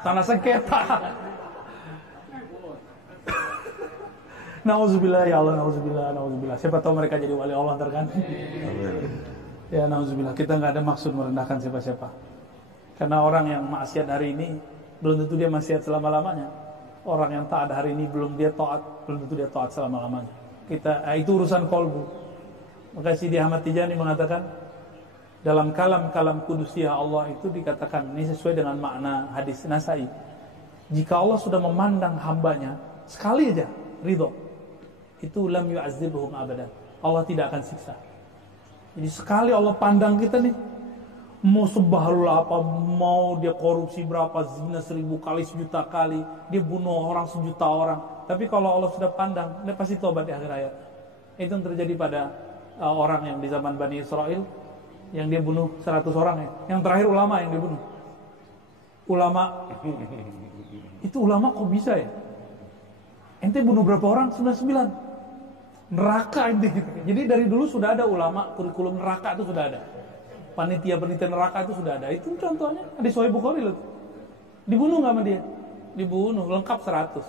Tanah sengketa. Nauzubillah ya Allah, nauzubillah, nauzubillah. Siapa tahu mereka jadi wali Allah ntar kan. Ya nauzubillah, kita nggak ada maksud merendahkan siapa-siapa. Karena orang yang maksiat hari ini belum tentu dia maksiat selama-lamanya. Orang yang taat hari ini belum tentu dia taat selama-lamanya. Itu urusan kolbu. Maka Sidi Ahmad Tijani mengatakan dalam kalam kudusiyah Allah itu dikatakan, ini sesuai dengan makna hadis Nasai. Jika Allah sudah memandang hambanya sekali aja ridho, itu lam yu'azzibuhum abadan. Allah tidak akan siksa. Jadi sekali Allah pandang kita nih, mau sebahlul apa, mau dia korupsi berapa, zina 1000 kali, 1.000.000 kali, dia bunuh orang 1.000.000 orang, tapi kalau Allah sudah pandang, dia pasti tobat di akhir hayat. Itu yang terjadi pada orang yang di zaman Bani Israel, yang dia bunuh 100 orang ya. Yang terakhir ulama yang dia bunuh. Ulama. Itu ulama kok bisa ya? Ente bunuh berapa orang? 99. Neraka ente. Jadi dari dulu sudah ada ulama, kurikulum neraka itu sudah ada. Panitia neraka itu sudah ada. Itu contohnya di Sahih Bukhari loh. Dibunuh nggak sama dia? Dibunuh, lengkap 100.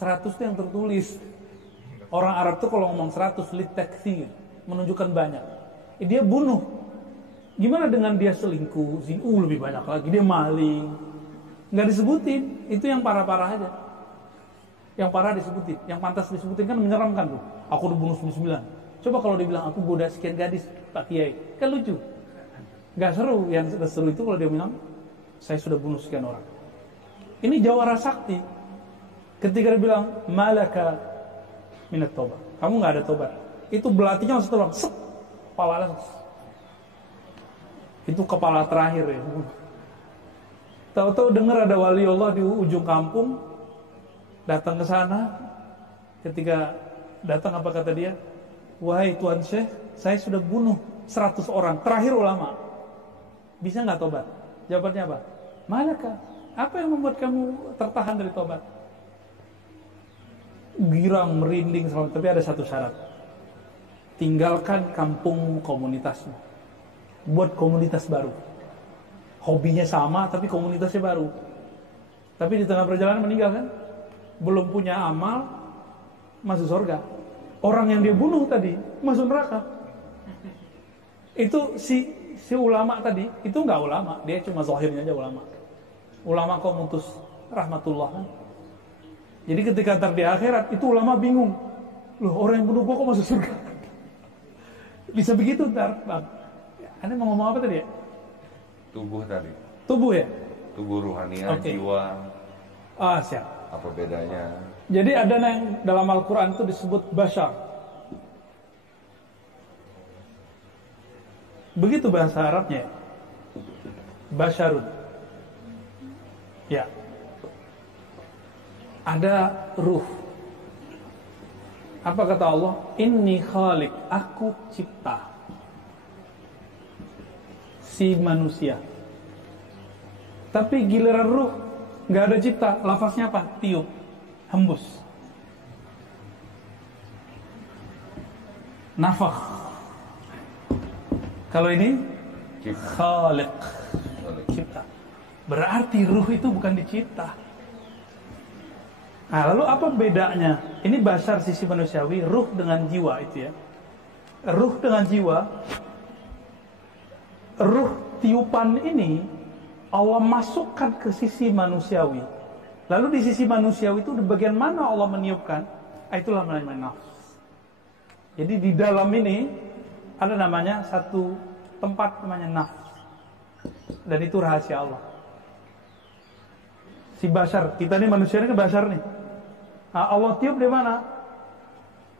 100 itu yang tertulis. Orang Arab tuh kalau ngomong 100 litaktsir, menunjukkan banyak. Dia bunuh. Gimana dengan dia selingkuh, lebih banyak lagi, dia maling. Nggak disebutin, itu yang parah-parah aja. Yang parah disebutin, yang pantas disebutin kan menyeramkan tuh. Aku udah bunuh 99. Coba kalau dibilang aku goda sekian gadis, Pak Kiai, kan lucu. Nggak seru, yang seru itu kalau dia bilang, saya sudah bunuh sekian orang. Ini jawara sakti. Ketika dia bilang, malaka minat tobat, kamu nggak ada tobat. Itu belatinya langsung terbang, set, kepala langsung. Itu kepala terakhir ya. Tahu-tahu dengar ada wali Allah di ujung kampung, datang ke sana. Ketika datang apa kata dia? Wahai Tuan Syekh, saya sudah bunuh 100 orang, terakhir ulama. Bisa nggak tobat? Jawabannya apa? Malaka, apa yang membuat kamu tertahan dari tobat? Girang, merinding, tapi ada satu syarat. Tinggalkan kampung komunitasmu. Buat komunitas baru. Hobinya sama tapi komunitasnya baru. Tapi di tengah perjalanan meninggal kan? Belum punya amal, masuk surga. Orang yang dia bunuh tadi masuk neraka. Itu si ulama tadi, itu enggak ulama, dia cuma zahirnya aja ulama. Ulama komutus rahmatullah kan. Jadi ketika ntar di akhirat itu ulama bingung. Loh, orang yang bunuh gua kok masuk surga? Bisa begitu ntar, Bang. Anda mau ngomong apa tadi ya? Tubuh tadi. Tubuh ya? Tubuh ruhania, jiwa. Siap. Apa bedanya? Jadi ada yang dalam Al-Quran itu disebut bashar. Begitu bahasa Arabnya. Basharun. Ya. Ada ruh. Apa kata Allah? Inni khaliq, aku cipta si manusia. Tapi giliran ruh nggak ada cipta. Lafaznya apa? Tiup, hembus, nafakh. Kalau ini khaliq, cipta. Berarti ruh itu bukan dicipta. Nah, lalu apa bedanya? Ini basar sisi manusiawi, ruh dengan jiwa itu ya. Ruh dengan jiwa. Ruh tiupan ini Allah masukkan ke sisi manusiawi. Lalu di sisi manusiawi itu di bagian mana Allah meniupkan? Itulah namanya nafs. Jadi di dalam ini ada namanya satu tempat namanya nafs. Dan itu rahasia Allah. Si basar, kita ini manusia ini kan basar nih. Nah, Allah tiup di mana?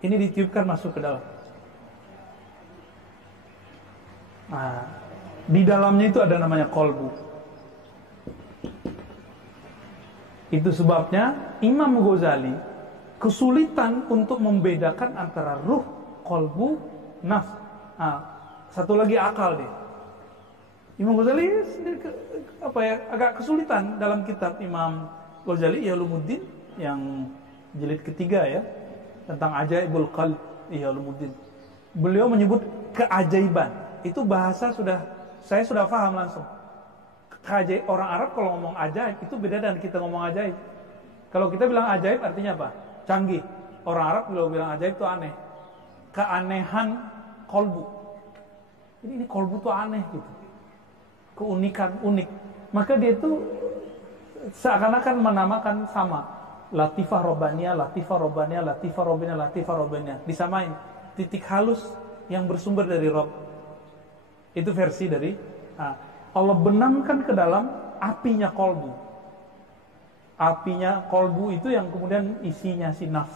Ini ditiupkan masuk ke dalam. Nah, di dalamnya itu ada namanya kolbu. Itu sebabnya Imam Ghazali kesulitan untuk membedakan antara ruh, qalbu, nafs. Satu lagi akal deh. Imam Ghazali sendiri agak kesulitan dalam kitab Imam Ghazali Ihya Ulumuddin yang jilid ketiga ya, tentang Ajaibul Qalb Ihya Ulumuddin. Beliau menyebut keajaiban. Itu bahasa saya sudah paham langsung. Orang Arab kalau ngomong ajaib itu beda dengan kita ngomong ajaib. Kalau kita bilang ajaib artinya apa? Canggih. Orang Arab kalau bilang ajaib itu aneh. Keanehan kolbu. Ini kolbu itu aneh gitu. Keunikan, unik. Maka dia itu seakan-akan menamakan sama. Latifah Robbaniyah, Latifah Robbaniyah, Latifah Robbaniyah, Latifah Robbaniyah. Disamain. Titik halus yang bersumber dari Rob. Itu versi dari Allah benamkan ke dalam apinya kolbu. Apinya kolbu itu yang kemudian isinya si nafs.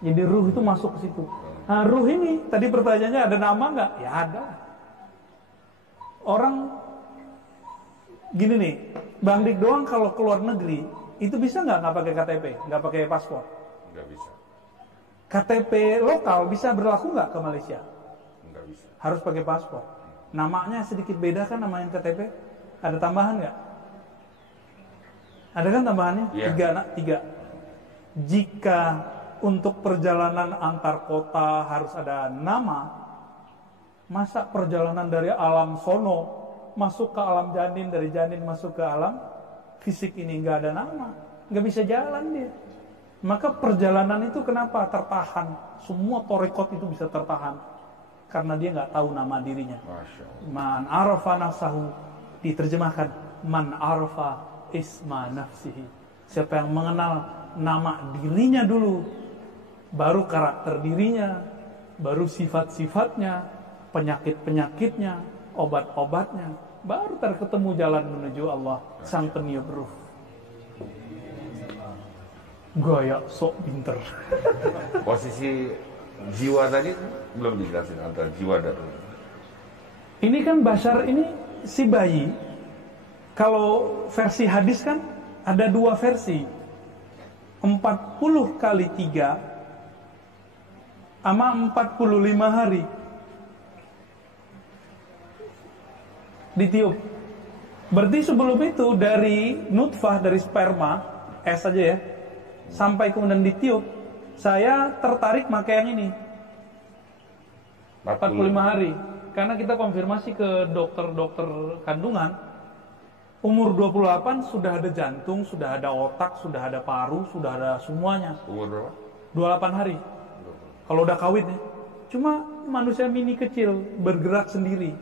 Jadi ruh itu masuk ke situ. Ruh ini tadi pertanyaannya ada nama nggak? Ya ada. Orang gini nih, Bang Dik doang kalau keluar negeri itu bisa nggak pakai KTP, nggak pakai paspor? Nggak bisa. KTP lokal bisa berlaku nggak ke Malaysia? Nggak bisa. Harus pakai paspor. Namanya sedikit beda kan nama yang KTP? Ada tambahan nggak? Ada kan tambahannya? Yeah. 3. Jika untuk perjalanan antar kota harus ada nama, masa perjalanan dari alam sono masuk ke alam janin, dari janin masuk ke alam fisik ini nggak ada nama, nggak bisa jalan dia. Maka perjalanan itu kenapa tertahan? Semua torekot itu bisa tertahan karena dia nggak tahu nama dirinya. Man arafa nafsahu, diterjemahkan man arafa isma nafsihi. Siapa yang mengenal nama dirinya dulu, baru karakter dirinya, baru sifat-sifatnya, penyakit-penyakitnya, obat-obatnya, baru terketemu jalan menuju Allah, sang peniup ruh. Gaya sok pinter. Posisi jiwa tadi belum dijelasin antara jiwa dan ruh. Ini kan Bashar ini si bayi. Kalau versi hadis kan ada 2 versi. 40 kali 3 sama 45 hari ditiup. Berarti sebelum itu dari nutfah, dari sperma, S aja ya, sampai kemudian ditiup, saya tertarik pakai yang ini 45 hari. Karena kita konfirmasi ke dokter-dokter kandungan, umur 28 sudah ada jantung, sudah ada otak, sudah ada paru, sudah ada semuanya. Umur berapa? 28 hari. Kalau udah kawin ya. Cuma manusia mini kecil, bergerak sendiri.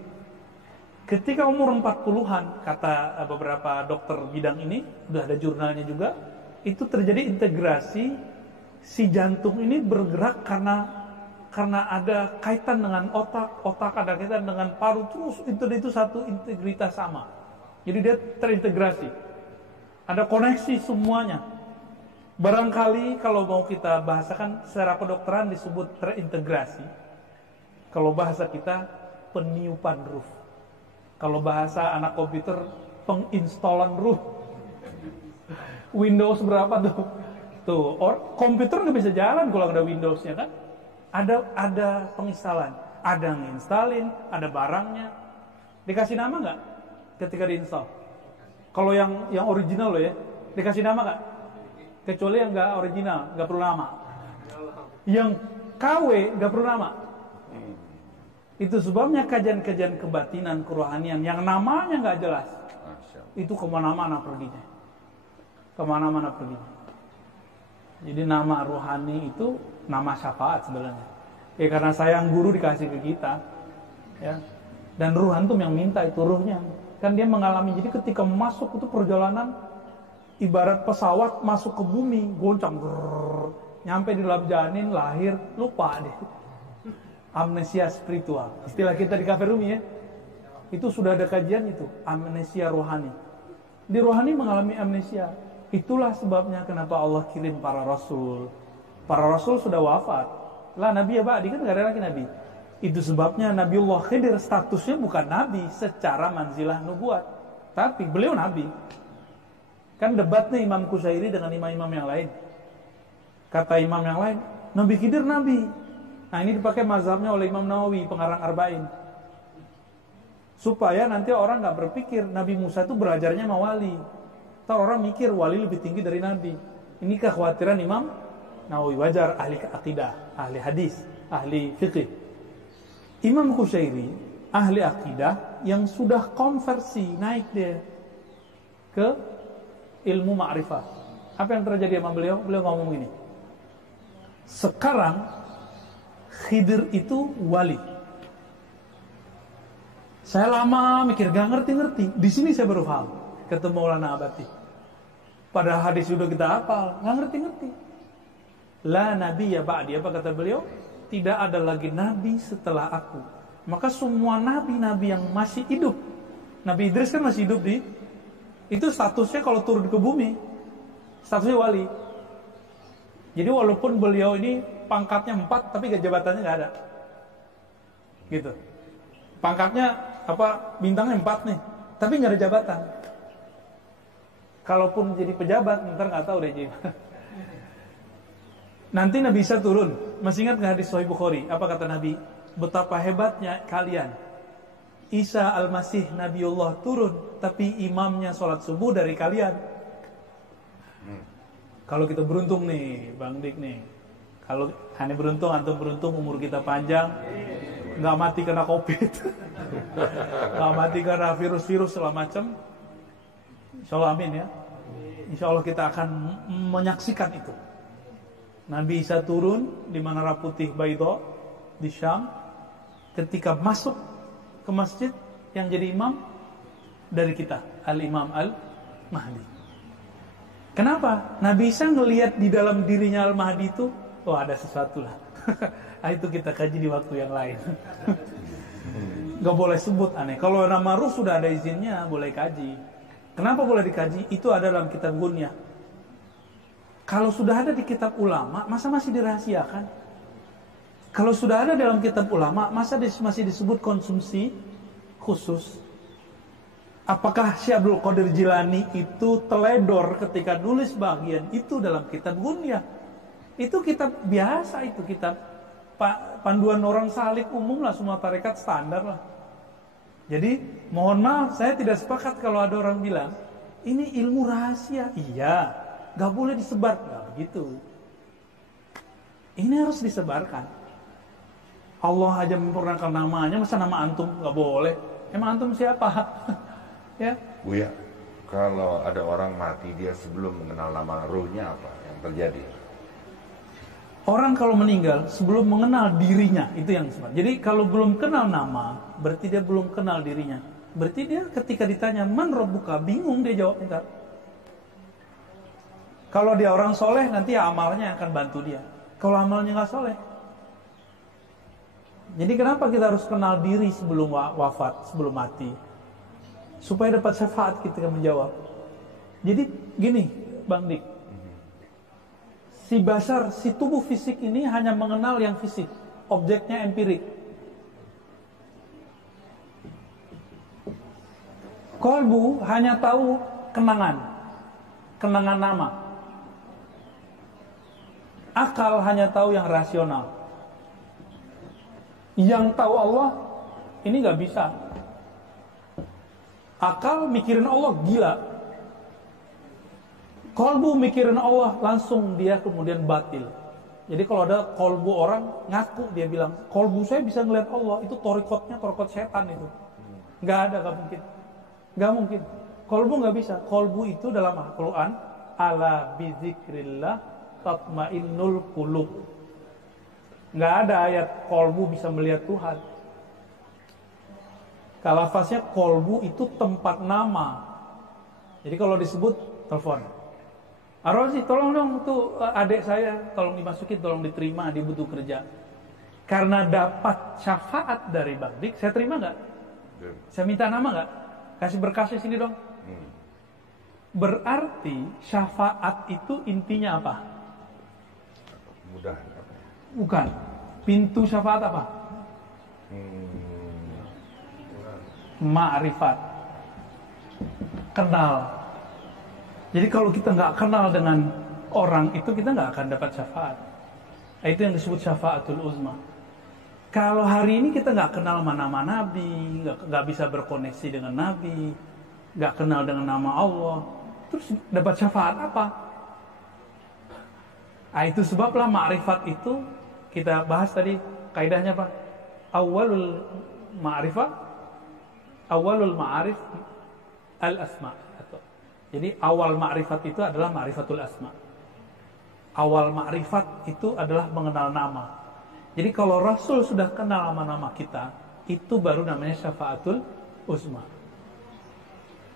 Ketika umur 40-an, kata beberapa dokter bidang ini, udah ada jurnalnya juga, itu terjadi integrasi, si jantung ini bergerak karena ada kaitan dengan otak ada kaitan dengan paru, terus itu satu integritas sama. Jadi dia terintegrasi. Ada koneksi semuanya. Barangkali kalau mau kita bahasakan secara kedokteran disebut terintegrasi. Kalau bahasa kita peniupan ruh. Kalau bahasa anak komputer penginstalan ruh. Windows berapa tuh? Komputer nggak bisa jalan kalau ada Windowsnya kan? Ada penginstalan, ada yang nginstalin, ada barangnya. Dikasih nama nggak ketika diinstal? Kalau yang original loh ya, dikasih nama nggak? Kecuali yang nggak original, nggak perlu nama. Yang KW nggak perlu nama. Itu sebabnya kajian-kajian kebatinan, kerohanian yang namanya nggak jelas, itu kemana-mana perginya. Kemana-mana perginya. Jadi nama rohani itu nama syafaat sebenarnya. Ya karena sayang guru dikasih ke kita, ya. Dan ruh antum yang minta itu ruhnya. Kan dia mengalami. Jadi ketika masuk itu perjalanan ibarat pesawat masuk ke bumi, goncang, nyampe di dalam janin, lahir, lupa deh. Amnesia spiritual. Istilah kita di Cafe Rumi ya. Itu sudah ada kajian itu, amnesia rohani. Di rohani mengalami amnesia. Itulah sebabnya kenapa Allah kirim para rasul. Para rasul sudah wafat. Lah Nabi ya Ba'di kan gak ada lagi Nabi. Itu sebabnya Nabiullah Khidir statusnya bukan Nabi secara manzilah nubuat. Tapi beliau Nabi. Kan debat nih Imam Qushairi dengan imam-imam yang lain. Kata imam yang lain, Nabi Khidir nabi. Nah ini dipakai mazhabnya oleh Imam Nawawi, pengarang Arba'in. Supaya nanti orang gak berpikir Nabi Musa itu belajarnya sama wali. Ntar orang mikir wali lebih tinggi dari Nabi. Ini kekhawatiran Imam Nawawi. Wajar, ahli akidah, ahli hadis, ahli fikih. Imam Qushairi, ahli akidah yang sudah konversi, naik dia ke ilmu ma'rifah. Apa yang terjadi sama beliau? Beliau ngomong ini, sekarang Khidir itu wali. Saya lama mikir, gak ngerti-ngerti. Di sini saya baru paham. Ketemu Maulana Abati. Padahal hadis sudah kita hafal, gak ngerti-ngerti. La nabi ya ba'di, apa kata beliau? Tidak ada lagi nabi setelah aku. Maka semua nabi-nabi yang masih hidup, Nabi Idris kan masih hidup itu statusnya kalau turun ke bumi, statusnya wali. Jadi walaupun beliau ini pangkatnya 4, tapi jabatannya nggak ada. Gitu. Pangkatnya bintangnya 4 nih, tapi nggak ada jabatan. Kalaupun jadi pejabat, ntar nggak tahu deh jadi. Nanti Nabi Isa turun. Masih ingat nggak hadis Sahih Bukhari? Apa kata Nabi? Betapa hebatnya kalian. Isa Al-Masih Nabiullah turun, tapi imamnya sholat subuh dari kalian. Kalau kita beruntung nih, Bang Dik nih. Kalau hanya beruntung, antum beruntung, umur kita panjang, nggak mati karena COVID, nggak mati karena virus-virus segala macam. Insya Allah amin ya. Insya Allah kita akan menyaksikan itu. Nabi Isa turun di Menara Putih Baidho di Syam. Ketika masuk ke masjid, yang jadi imam dari kita, Al-Imam Al-Mahdi. Kenapa? Nabi Isa ngelihat di dalam dirinya Al-Mahdi itu, oh ada sesuatu lah. Itu kita kaji di waktu yang lain. Gak boleh sebut aneh. Kalau nama ruh sudah ada izinnya, boleh kaji. Kenapa boleh dikaji? Itu ada dalam kitab Gunyah. Kalau sudah ada di kitab ulama, masa masih dirahasiakan? Kalau sudah ada dalam kitab ulama, masa masih disebut konsumsi khusus? Apakah Syekh Abdul Qadir Jilani itu teledor ketika nulis bagian itu dalam kitab Gunyah? Itu kitab biasa, itu kitab panduan orang salik umum lah, semua tarekat standar lah. Jadi mohon maaf, saya tidak sepakat kalau ada orang bilang ini ilmu rahasia. Iya, gak boleh disebar. Gak begitu. Ini harus disebarkan. Allah aja memperkenalkan namanya, masa nama antum gak boleh? Emang antum siapa? Ya. Buya, kalau ada orang mati dia sebelum mengenal nama ruhnya, apa yang terjadi? Orang kalau meninggal sebelum mengenal dirinya, itu yang sebab. Jadi kalau belum kenal nama, berarti dia belum kenal dirinya. Berarti dia ketika ditanya man rabbuka, bingung dia jawab enggak. Kalau dia orang soleh, nanti amalnya akan bantu dia. Kalau amalnya nggak soleh, jadi kenapa kita harus kenal diri sebelum wafat, sebelum mati, supaya dapat syafaat ketika menjawab. Jadi gini, Bang Dik, si basar, si tubuh fisik ini hanya mengenal yang fisik, objeknya empirik. Kolbu hanya tahu kenangan nama. Akal hanya tahu yang rasional. Yang tahu Allah, ini gak bisa. Akal mikirin Allah gila. Kolbu mikirin Allah, langsung dia kemudian batil. Jadi kalau ada kolbu orang ngaku, dia bilang kolbu saya bisa ngeliat Allah, itu torikot setan itu. Gak ada, gak mungkin. Gak mungkin. Kolbu gak bisa. Kolbu itu dalam Al-Quran, ala bizikrillah tatmainnul qulub. Gak ada ayat kolbu bisa melihat Tuhan. Kalafasnya kolbu itu tempat nama. Jadi kalau disebut, telepon, Arozi, tolong dong tuh adik saya, tolong dimasukin, tolong diterima, dia butuh kerja. Karena dapat syafaat dari Bang Dik, saya terima gak? Saya minta nama gak? Kasih berkasnya sini dong. Berarti syafaat itu intinya apa? Mudah. Bukan. Pintu syafaat apa? Ma'rifat. Kenal. Jadi kalau kita nggak kenal dengan orang itu, kita nggak akan dapat syafaat. Itu yang disebut syafaatul uzma. Kalau hari ini kita nggak kenal nama Nabi, nggak bisa berkoneksi dengan Nabi, nggak kenal dengan nama Allah, terus dapat syafaat apa? Itu sebablah ma'rifat itu kita bahas tadi, kaidahnya apa? Awalul ma'arif al-asma. Jadi awal ma'rifat itu adalah ma'rifatul asma. Awal ma'rifat itu adalah mengenal nama. Jadi kalau Rasul sudah kenal nama-nama kita, itu baru namanya syafaatul uzma.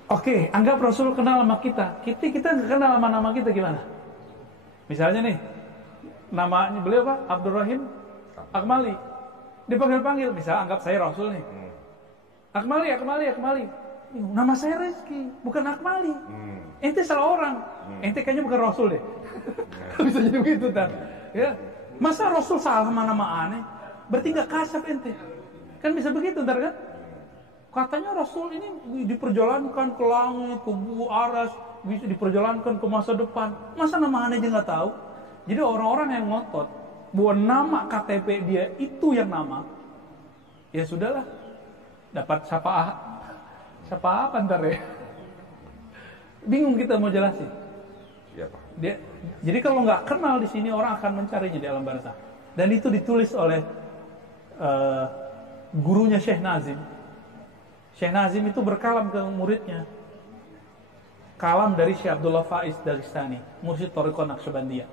Oke, anggap Rasul kenal nama kita. Kita nggak kenal nama-nama kita gimana? Misalnya nih, namanya beliau apa? Abdurrahim Akmali. Dipanggil-panggil, misalnya anggap saya Rasul nih. Akmali. Nama saya Rizky, bukan Akmali. Ente salah orang. Ente kayaknya bukan Rasul deh. Bisa jadi begitu kan? Ya. Masa Rasul salah sama nama aneh? Berarti nggak kasaf ente. Kan bisa begitu ntar kan? Katanya Rasul ini diperjalankan ke langit, ke aras, bisa diperjalankan ke masa depan. Masa nama aneh aja nggak tahu? Jadi orang-orang yang ngotot bahwa nama KTP dia itu yang nama, ya sudahlah, dapat syafaat ntar ya. Bingung kita mau jelasin. Ya, Pak. Jadi kalau nggak kenal di sini, orang akan mencarinya di alam barzakh. Dan itu ditulis oleh gurunya Syekh Nazim. Syekh Nazim itu berkalam ke muridnya. Kalam dari Syekh Abdullah Faiz Dagestani, mursyid Thariqah Naqsyabandiyah.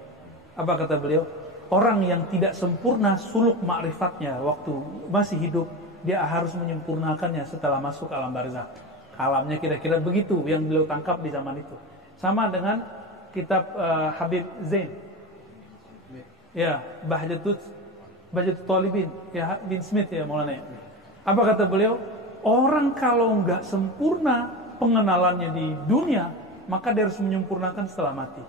Apa kata beliau? Orang yang tidak sempurna suluk ma'rifatnya waktu masih hidup, dia harus menyempurnakannya setelah masuk alam barzakh. Kalamnya kira-kira begitu yang beliau tangkap di zaman itu. Sama dengan kitab Habib Zain. Ya, Bahjatut Talibin, ya bin Smith ya Maulana. Apa kata beliau? Orang kalau nggak sempurna pengenalannya di dunia, maka dia harus menyempurnakan setelah mati.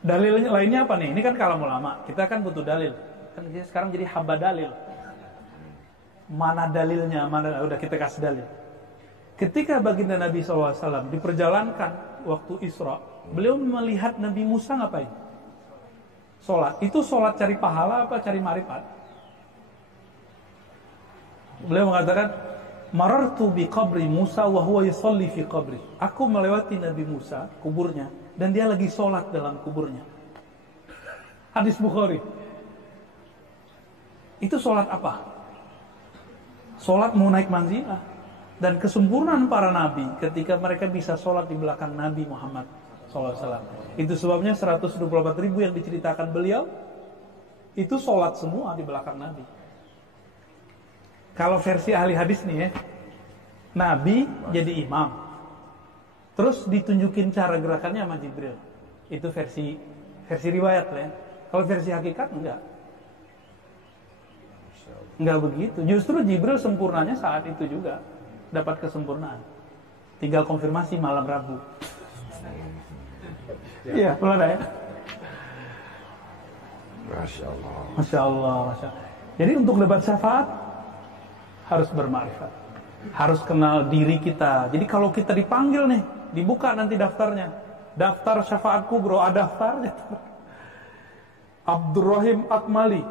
Dalil lainnya apa nih? Ini kan kalam ulama. Kita kan butuh dalil. Kan sekarang jadi hamba dalil. Mana dalilnya? Mana udah kita kasih dalil. Ketika baginda Nabi SAW diperjalankan waktu Isra, beliau melihat Nabi Musa ngapain? Sholat. Itu sholat cari pahala apa cari marifat? Beliau mengatakan, marartu bi qabri Musa wa huwa yusalli fi qabri. Aku melewati Nabi Musa, kuburnya, dan dia lagi sholat dalam kuburnya. Hadis Bukhari. Itu sholat apa? Sholat mau naik manzilah. Dan kesempurnaan para nabi ketika mereka bisa sholat di belakang Nabi Muhammad SAW. Itu sebabnya 124.000 yang diceritakan beliau, itu sholat semua di belakang Nabi. Kalau versi ahli hadis nih ya, Nabi jadi imam. Terus ditunjukin cara gerakannya sama Jibril. Itu versi riwayat lah ya. Kalau versi hakikat enggak begitu. Justru Jibril sempurnanya saat itu juga dapat kesempurnaan. Tinggal konfirmasi malam Rabu. Iya, belum ada ya. Masya Allah. Jadi untuk dapat syafaat harus bermakrifat, harus kenal diri kita. Jadi kalau kita dipanggil nih, dibuka nanti daftarnya, daftar syafaat kubro, ada daftarnya. Abdurrahim Akmali,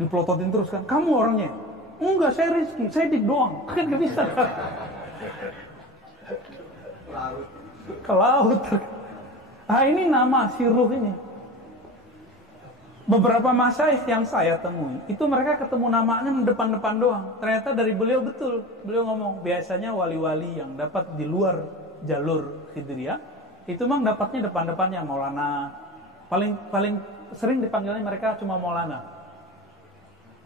dipelototin terus kan, kamu orangnya? Enggak, saya Rizky, saya dik doang, kan gak bisa. Ke laut. Nah ini nama si ruh ini. Beberapa masyayikh yang saya temui, itu mereka ketemu namanya depan-depan doang. Ternyata dari beliau betul. Beliau ngomong, biasanya wali-wali yang dapat di luar jalur Khidriyah, itu memang dapatnya depan-depannya Maulana. Paling sering dipanggilnya mereka cuma Maulana.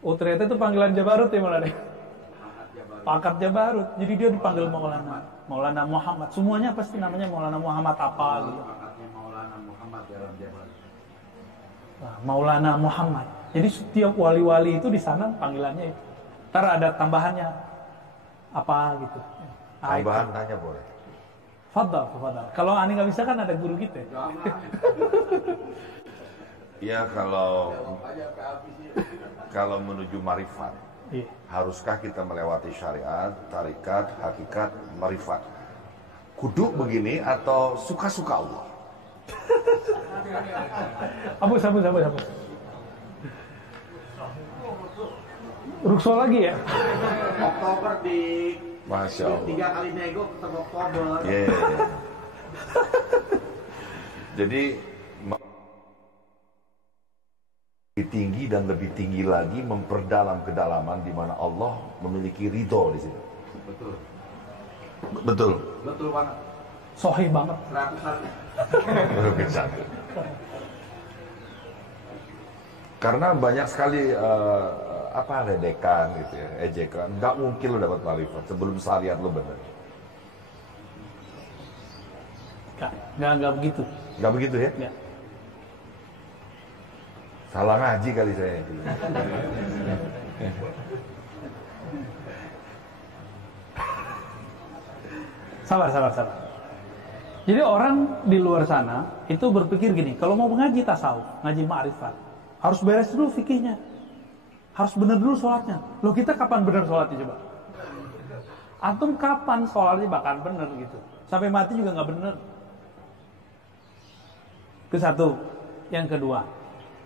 Oh ternyata itu panggilan Jabarut ya Maulana. Pakat Jabarut. Jadi dia dipanggil Maulana. Maulana Muhammad. Semuanya pasti namanya Maulana Muhammad apa gitu. Maulana Muhammad dalam Jabarut. Maulana Muhammad. Jadi setiap wali-wali itu di sana panggilannya itu. Ntar ada tambahannya apa gitu. Tambahan tanya boleh. Fadal. Kalau ani nggak bisa kan ada guru kita. Ya kalau menuju marifat, haruskah kita melewati syariat, tarikat, hakikat, marifat? kudu begini atau suka-suka Allah? Hapus. Rukso lagi ya? Oktober di Masya Allah. 3 kali nego ketemu Oktober. Yeah. Jadi lebih tinggi dan lebih tinggi lagi memperdalam kedalaman di mana Allah memiliki ridho di situ. Betul. Betul. Betul banget. Sohih banget. 100 kali. Kecak. Karena banyak sekali ledekan gitu ya, ejekan. Nggak mungkin lo dapat marifat sebelum syariat lo benar. Nggak begitu. Nggak begitu ya? Nggak. Salah ngaji kali saya. Sabar. Jadi orang di luar sana itu berpikir gini, kalau mau ngaji tasawuf, ngaji ma'rifat, harus beres dulu fikihnya. Harus benar dulu sholatnya. Loh, kita kapan benar sholatnya coba? Antum kapan sholatnya bakal benar gitu? Sampai mati juga nggak benar. Itu satu. Yang kedua,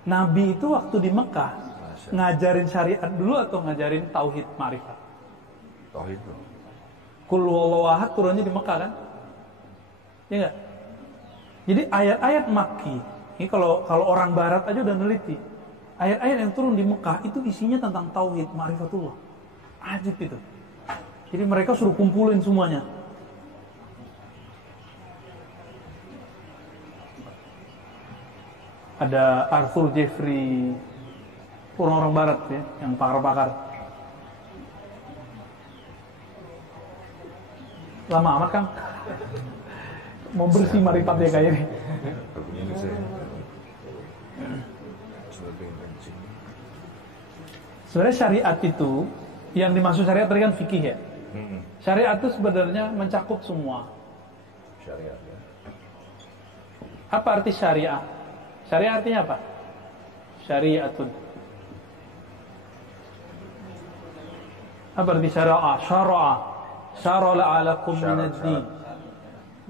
Nabi itu waktu di Mekah ngajarin syariat dulu atau ngajarin tauhid ma'rifat? Tauhid dulu. Qul huwallahu ahad turunnya di Mekah kan? Ya enggak? Jadi ayat-ayat Makki, ini kalau orang barat aja udah neliti. Ayat-ayat yang turun di Mekah itu isinya tentang tauhid, ma'rifatullah. Ajib itu. Jadi mereka suruh kumpulin semuanya. Ada Arthur Jeffrey, orang-orang barat ya, yang pakar-pakar. Lama amat Kang. Mau bersih marifat ya kayaknya. Sebenarnya syariat itu, yang dimaksud syariat tadi kan fikih ya. Syariat itu sebenarnya mencakup semua. Syariat ya. Apa arti syariah? Syariah artinya apa? Syariatun. Apa arti syara'a? Syara'a alakum minad-din.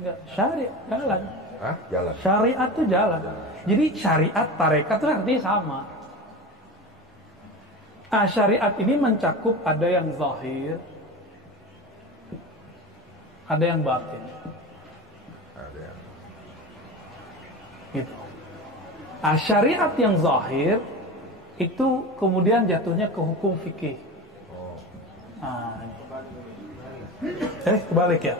Enggak, syariat jalan. Hah? Jalan. Syariat itu jalan. Jadi syariat, tarekat itu artinya sama. Syariat ini mencakup ada yang zahir, ada yang batin. Ada yang Gitu. Syariat yang zahir itu kemudian jatuhnya ke hukum fikih. Ini. Kebalik ya.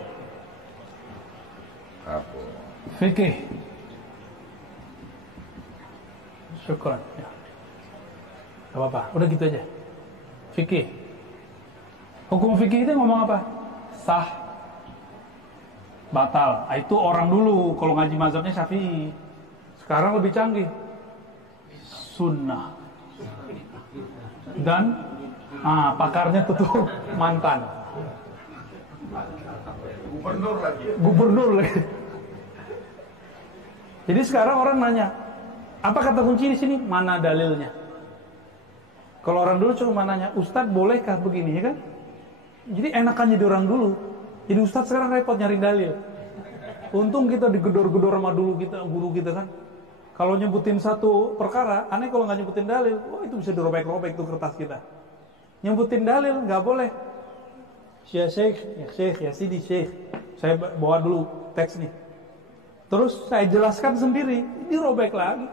apa? Fikih. Syukran. Ya. Gak apa-apa, udah gitu aja. Fikih. Hukum fikih itu ngomong apa? Sah, batal. Itu orang dulu kalau ngaji mazhabnya Syafi'i. Sekarang lebih canggih. Sunnah. Dan pakarnya tuh mantan. Gubernur lagi. Jadi sekarang orang nanya, apa kata kunci di sini? Mana dalilnya? Kalau orang dulu cuma nanya, Ustadz bolehkah begini, ya kan? Jadi enakan jadi orang dulu. Jadi Ustadz sekarang repot nyari dalil. Untung kita digedor-gedor sama guru kita kan. Kalau nyebutin satu perkara, aneh kalau nggak nyebutin dalil, itu bisa dirobek-robek tuh kertas kita. Nyebutin dalil nggak boleh. Ya Syekh, ya Sidi Syekh. Saya bawa dulu teks nih. Terus saya jelaskan sendiri, dirobek lagi.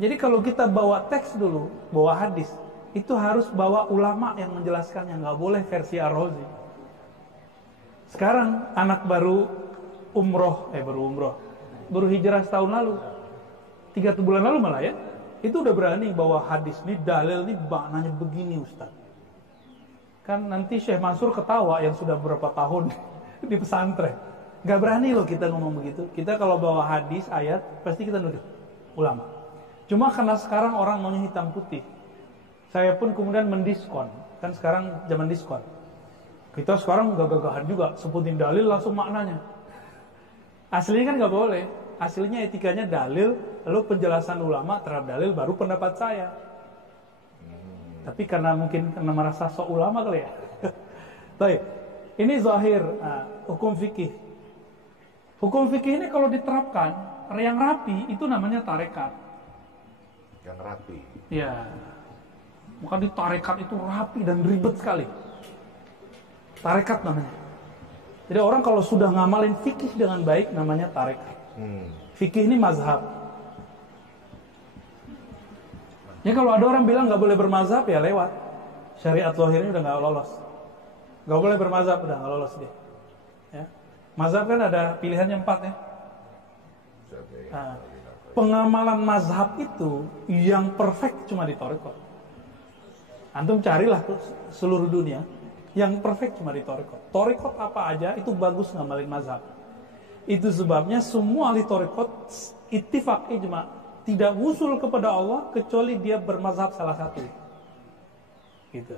Jadi kalau kita bawa teks dulu, bawa hadis, itu harus bawa ulama yang menjelaskannya, nggak boleh versi Ar-Razi. Sekarang anak baru hijrah setahun lalu, 3 bulan lalu malah ya, itu udah berani bawa hadis nih, dalil nih, maknanya begini Ustaz. Kan nanti Syekh Mansur ketawa yang sudah berapa tahun di pesantren. Nggak berani loh kita ngomong begitu. Kita kalau bawa hadis, ayat, pasti kita nuduh ulama. Cuma karena sekarang orang maunya hitam putih, saya pun kemudian mendiskon. Kan sekarang zaman diskon. Kita sekarang gagah-gagahan juga, sebutin dalil langsung maknanya. Aslinya kan nggak boleh. Aslinya etikanya dalil, lalu penjelasan ulama terhadap dalil, baru pendapat saya. Tapi karena merasa sok ulama kali ya. Baik. Ini zahir, hukum fikih. Hukum fikih ini kalau diterapkan, yang rapi itu namanya tarekat. Yang rapi. Ya, bukan di tarekat itu rapi dan ribet sekali. Tarekat namanya. Jadi orang kalau sudah ngamalin fikih dengan baik namanya tarekat. Fikih ini mazhab. Ya kalau ada orang bilang nggak boleh bermazhab ya lewat. Syariat zahirnya udah nggak lolos. Nggak boleh bermazhab udah nggak lolos dia. Ya. Mazhab kan ada pilihannya 4 ya. Nah, pengamalan mazhab itu yang perfect cuma di tarekat. Antum carilah ke seluruh dunia, yang perfect cuma di tarekat. Tarekat apa aja itu bagus ngamalin mazhab. Itu sebabnya semua ahli tarekat ittifaq ijma tidak wusul kepada Allah kecuali dia bermazhab salah satu. Gitu.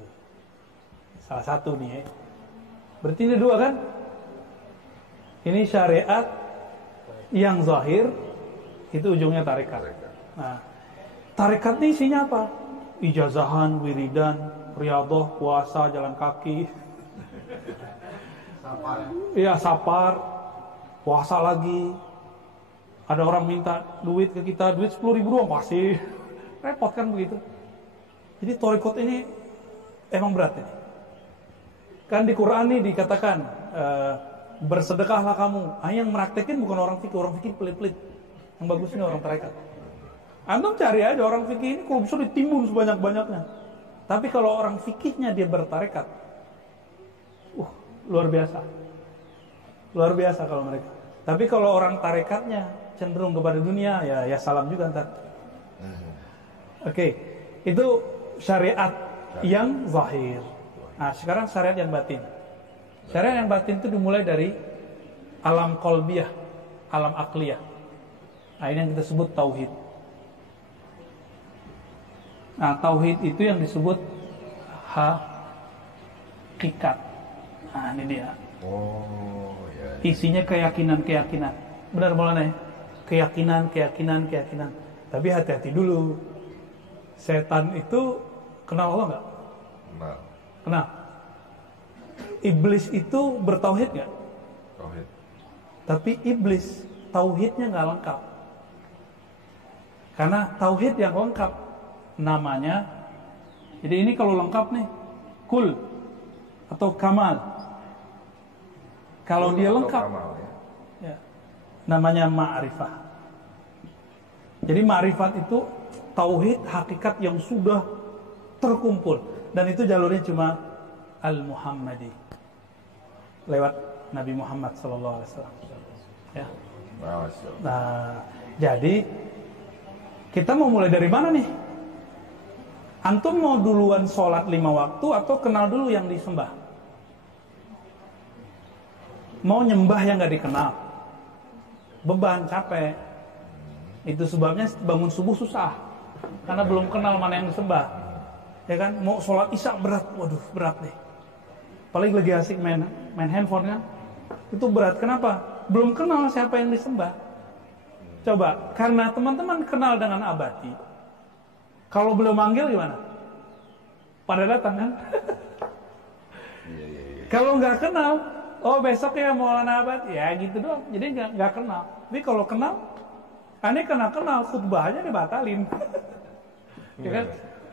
Salah satu nih ya. Berarti ini 2 kan? Ini syariat yang zahir, itu ujungnya tarekat. Nah, tarekat ini isinya apa? Ijazahan, wiridan, riyadhah, puasa, jalan kaki. Iya, sapar, puasa lagi. Ada orang minta duit ke kita, duit 10.000 doang pasti. Repot kan begitu. Jadi tarekat ini emang berat ini. Kan di Quran nih dikatakan bersedekahlah kamu. Yang meraktekin bukan orang fikih pelit-pelit. Yang bagusnya orang tarekat. Antum cari aja orang fikih ini kalau bisa ditimbun sebanyak-banyaknya. Tapi kalau orang fikihnya dia bertarekat, luar biasa. Luar biasa kalau mereka. Tapi kalau orang tarekatnya cenderung kepada dunia, ya salam juga ntar. Oke, itu syariat yang zahir. Nah, sekarang syariat yang batin. Syariat yang batin itu dimulai dari alam qalbiyah, alam akliyah. Nah, ini yang kita sebut tauhid. Nah, tauhid itu yang disebut hakikat. Nah, ini dia. Oh, ya. Isinya keyakinan-keyakinan. Benar Maulana ya? Keyakinan. Tapi hati-hati dulu. Setan itu kenal Allah nggak? Kenal. Iblis itu bertauhid nggak? Tauhid. Tapi iblis tauhidnya nggak lengkap. Karena tauhid yang lengkap namanya. Jadi ini kalau lengkap nih, kul atau kamal. Kalau dia lengkap, ya, namanya ma'rifah. Jadi ma'rifat itu tauhid hakikat yang sudah terkumpul. Dan itu jalurnya cuma Al-Muhammadi, lewat Nabi Muhammad SAW. Ya. Nah, jadi kita mau mulai dari mana nih? Antum mau duluan sholat 5 waktu atau kenal dulu yang disembah? Mau nyembah yang gak dikenal? Beban, capek. Itu sebabnya bangun subuh susah, karena belum kenal mana yang disembah. Ya kan, mau sholat isya berat, waduh berat nih. Apalagi lagi asik main handphone kan, itu berat. Kenapa? Belum kenal siapa yang disembah. Coba, karena teman-teman kenal dengan abadi, kalau belum manggil gimana? Pada datang kan? Kalau nggak kenal, oh besok ya mau abadi, ya gitu doang. Jadi nggak kenal. Tapi kalau kenal, aneh kenal khutbah aja dibatalin. Ya kan?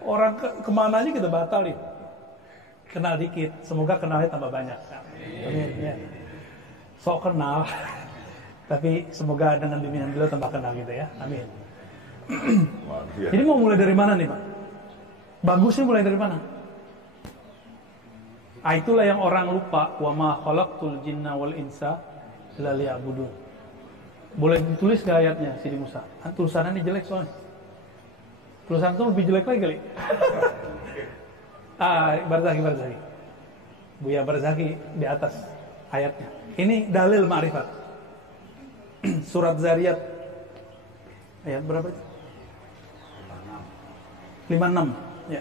Orang kemana aja kita batalin. Kenal dikit, semoga kenalnya tambah banyak. Amin. Ya. Sok kenal, tapi semoga dengan bimbingan beliau tambah kenal gitu ya. Amin. Jadi mau mulai dari mana nih Pak? Bagusnya mulai dari mana? Itulah yang orang lupa. Wa ma khalaqtul jinna wal insa illa liya'budun. Boleh ditulis gak ayatnya Sidi Musa? Tulisannya jelek soalnya. Tulisan itu lebih jelek lagi kali. Barzaki. Buya Barzaki di atas ayatnya. Ini dalil ma'rifat. Surat Zariyat ayat berapa itu? 56. Ya.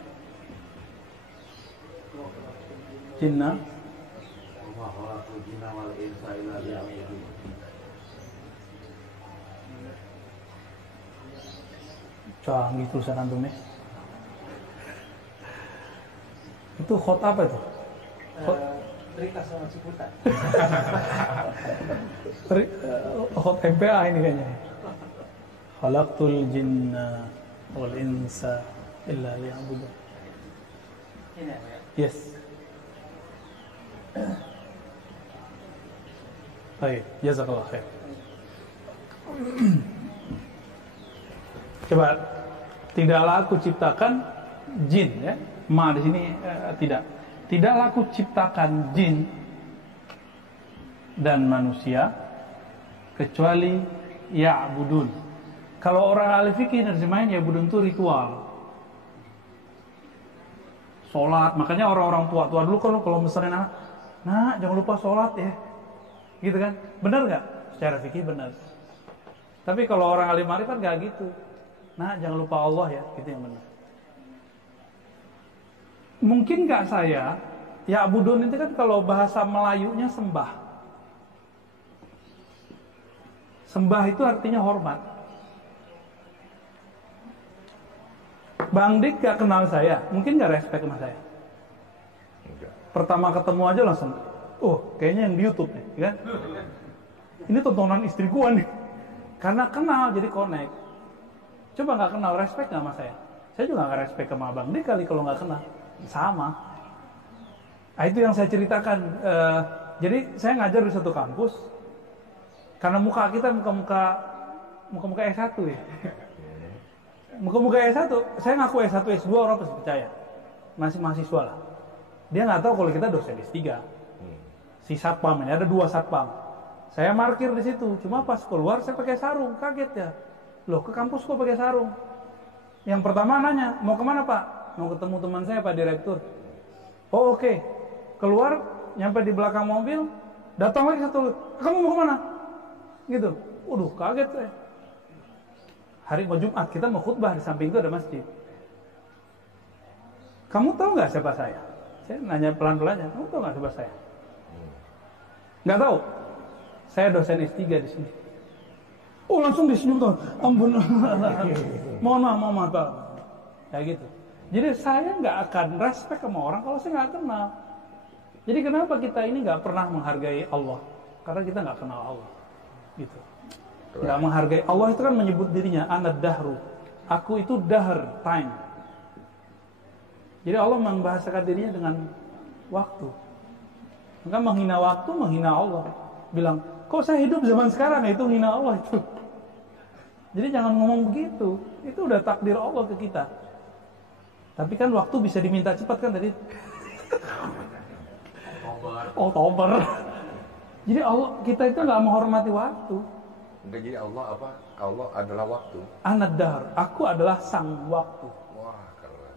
Jinna canggih tulisan antum nih. Itu khot apa itu? Rika sama Ciputat. Hot MPA ini kayaknya. Khalaqtul jinna wal insa illa liya'budun. Ini ya. Yes. Baik, jazakallah khair. Coba, tidaklah aku ciptakan jin, ya. Ma di sini tidak. Tidaklah aku ciptakan jin dan manusia kecuali ya'budun. Kalau orang ahli fikih nerjemahin ya'budun itu ritual. Sholat, makanya orang-orang tua-tua dulu kalau misalnya anak, nah jangan lupa sholat ya, gitu kan? Benar nggak? Secara fikih benar. Tapi kalau orang alim ma'rifat nggak gitu. Nah jangan lupa Allah ya, gitu yang benar. Mungkin nggak saya, ya abudun itu kan kalau bahasa Melayunya sembah. Sembah itu artinya hormat. Bang Dik gak kenal saya, mungkin gak respect sama saya. Enggak. Pertama ketemu aja langsung, oh kayaknya yang di YouTube nih, kan? Ini tontonan istri gua nih. Karena kenal jadi connect. Coba gak kenal, respect gak sama saya? Saya juga gak respect sama Bang Dik kali kalau gak kenal. Sama. Nah, itu yang saya ceritakan. Jadi saya ngajar di satu kampus. Karena muka kita muka-muka S1 ya. Muka-muka S1, saya ngaku S1, S2 orang pasti percaya. Masih mahasiswa lah. Dia nggak tahu kalau kita dosen S3. Si satpam ini ada 2 satpam. Saya parkir di situ. Cuma pas keluar saya pakai sarung, kaget ya. Loh, ke kampus kok pakai sarung? Yang pertama nanya, mau kemana Pak? Mau ketemu teman saya Pak Direktur. Oh oke. Keluar, nyampe di belakang mobil, datang lagi satu. Kamu mau kemana? Gitu. Waduh, kaget saya. Hari mau Jumat kita mau khutbah, di samping itu ada masjid. Kamu tahu nggak siapa saya? Saya nanya pelan-pelannya. Kamu tahu nggak siapa saya? Nggak tahu. Saya dosen S3 di sini. Oh langsung disenyum tuh. Ampun. Mohon maaf Pak. Kayak gitu. Jadi saya nggak akan respect sama orang kalau saya nggak kenal. Jadi kenapa kita ini nggak pernah menghargai Allah? Karena kita nggak kenal Allah. Gitu. Nggak menghargai Allah itu kan menyebut dirinya anad dahru. Aku itu dahr, time. Jadi Allah membahasakan dirinya dengan waktu. Maka menghina waktu, menghina Allah. Bilang, kok saya hidup zaman sekarang, itu menghina Allah itu. Jadi jangan ngomong begitu. Itu udah takdir Allah ke kita. Tapi kan waktu bisa diminta cepat kan tadi. Oktober. Jadi Allah, kita itu nggak menghormati waktu. Enggak, jadi Allah apa? Allah adalah waktu. Anad dahr, aku adalah sang waktu. Wah, keren.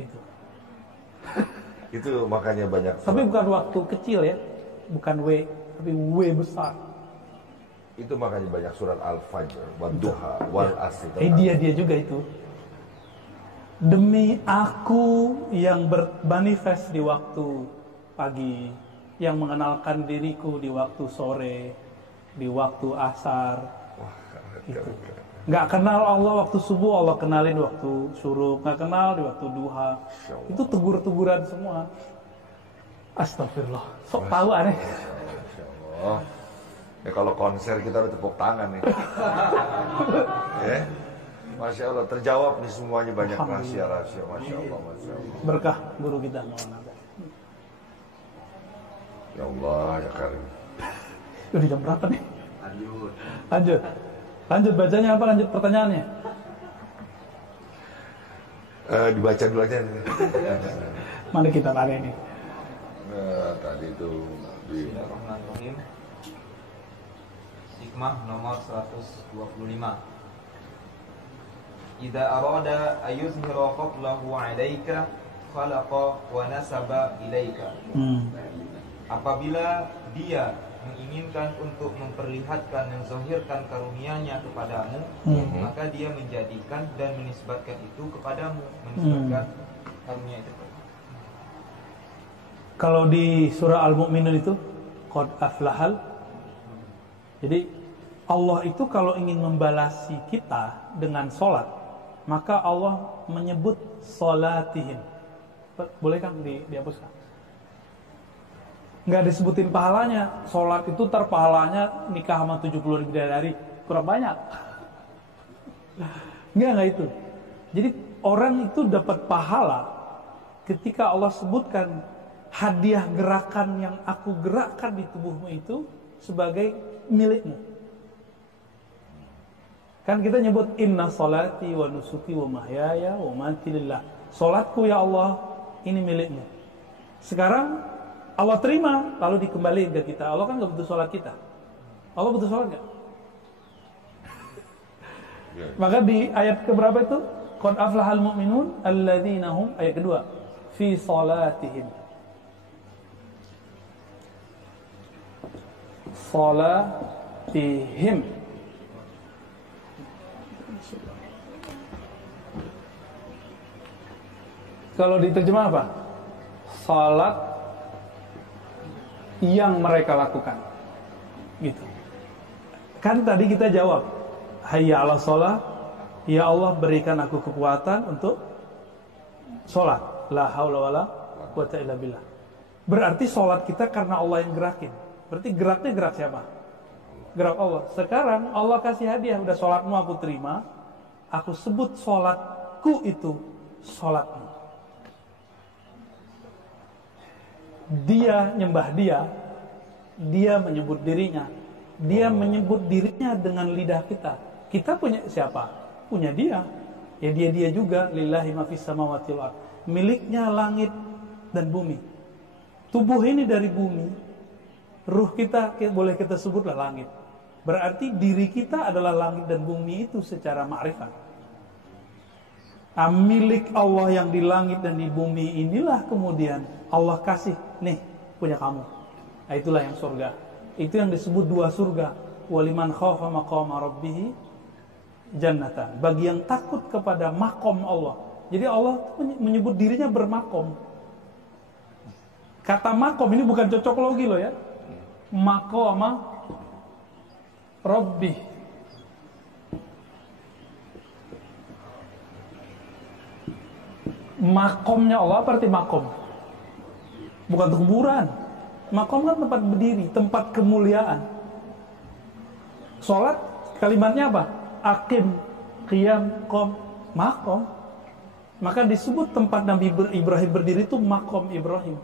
Itu. Itu makanya banyak. Tapi bukan waktu kecil ya, bukan W, tapi W besar. Itu makanya banyak surat Al-Fajr, Wad-Duha, Wal-Asr. Dia juga itu. Demi aku yang bermanifest di waktu pagi, yang mengenalkan diriku di waktu sore, di waktu asar. Wah, Gitu. Nggak kenal Allah waktu subuh, Allah kenalin waktu syuruk. Nggak kenal di waktu duha. Itu tegur-teguran semua. Astagfirullah. Sok tahu aneh. Masya Allah. Ya kalau konser kita udah tepuk tangan nih. Ya, Masya Allah, terjawab nih semuanya, banyak rahasia-rahasia. Masya Allah, Masya Allah. Berkah guru kita. Ya Allah, ya Karim. Udah jam berapa nih? Lanjut. Lanjut bacanya apa? Lanjut pertanyaannya. Dibaca dulu aja. Mana kita tanya ini? Tadi itu di Bismillahirrahmanirrahim. Hikmah nomor 125. Idza arada ayuzhira fadlahu 'alaika khalaqa wa nasaba ilaika. Apabila dia menginginkan untuk memperlihatkan, menzahirkan karunia-Nya kepadamu, maka dia menjadikan dan menisbatkan itu kepadamu, menisbatkan karunia itu. Kalau di surah Al-Mu'minun itu qad aflahal. Jadi Allah itu kalau ingin membalasi kita dengan sholat, maka Allah menyebut sholatihim. Boleh kan dihapuskan? nggak disebutin pahalanya. Sholat itu terpahalanya nikah sama 70 bidadari, kurang banyak. Nggak itu. Jadi orang itu dapat pahala ketika Allah sebutkan hadiah gerakan yang aku gerakkan di tubuhmu itu sebagai milikmu. Kan kita nyebut inna salati wa nusuki wa mahyaya wa mamati lillah. Salatku ya Allah ini milikmu. Sekarang Allah terima lalu dikembalikan ke kita. Allah kan gak butuh salat kita. Allah butuh salat gak? Maka di ayat keberapa itu? Qad aflahal mu'minun alladzina hum, ayat kedua, fi salatihim. Salatihim. Kalau diterjemah apa? Salat yang mereka lakukan. Gitu. Kan tadi kita jawab, hayya 'alas shalah, ya Allah berikan aku kekuatan untuk salat. La haula wala quwwata illa billah. Berarti salat kita karena Allah yang gerakin. Berarti geraknya gerak siapa? Gerak Allah. Sekarang Allah kasih hadiah, udah salatmu aku terima. Aku sebut salatku itu salatmu. Dia nyembah dia menyebut dirinya. Dia menyebut dirinya dengan lidah kita. Kita punya siapa? Punya dia. Ya dia juga. Lillahi ma fis samawati wal ardh. Miliknya langit dan bumi. Tubuh ini dari bumi. Ruh kita boleh kita sebutlah langit. Berarti diri kita adalah langit dan bumi itu secara ma'rifat. Milik Allah yang di langit dan di bumi inilah kemudian Allah kasih, nih punya kamu. Nah, itulah yang surga. Itu yang disebut dua surga. Waliman khafa maqama rabbih jannatan. Bagi yang takut kepada makom Allah. Jadi Allah menyebut dirinya bermakom. Kata makom ini bukan cocok logi loh ya. Maqama rabbih. Makomnya Allah apa arti makom? Bukan kuburan. Makom kan tempat berdiri, tempat kemuliaan. Salat kalimatnya apa? Aqim, qiyam, qom, makom. Maka disebut tempat Nabi Ibrahim berdiri itu makom Ibrahim.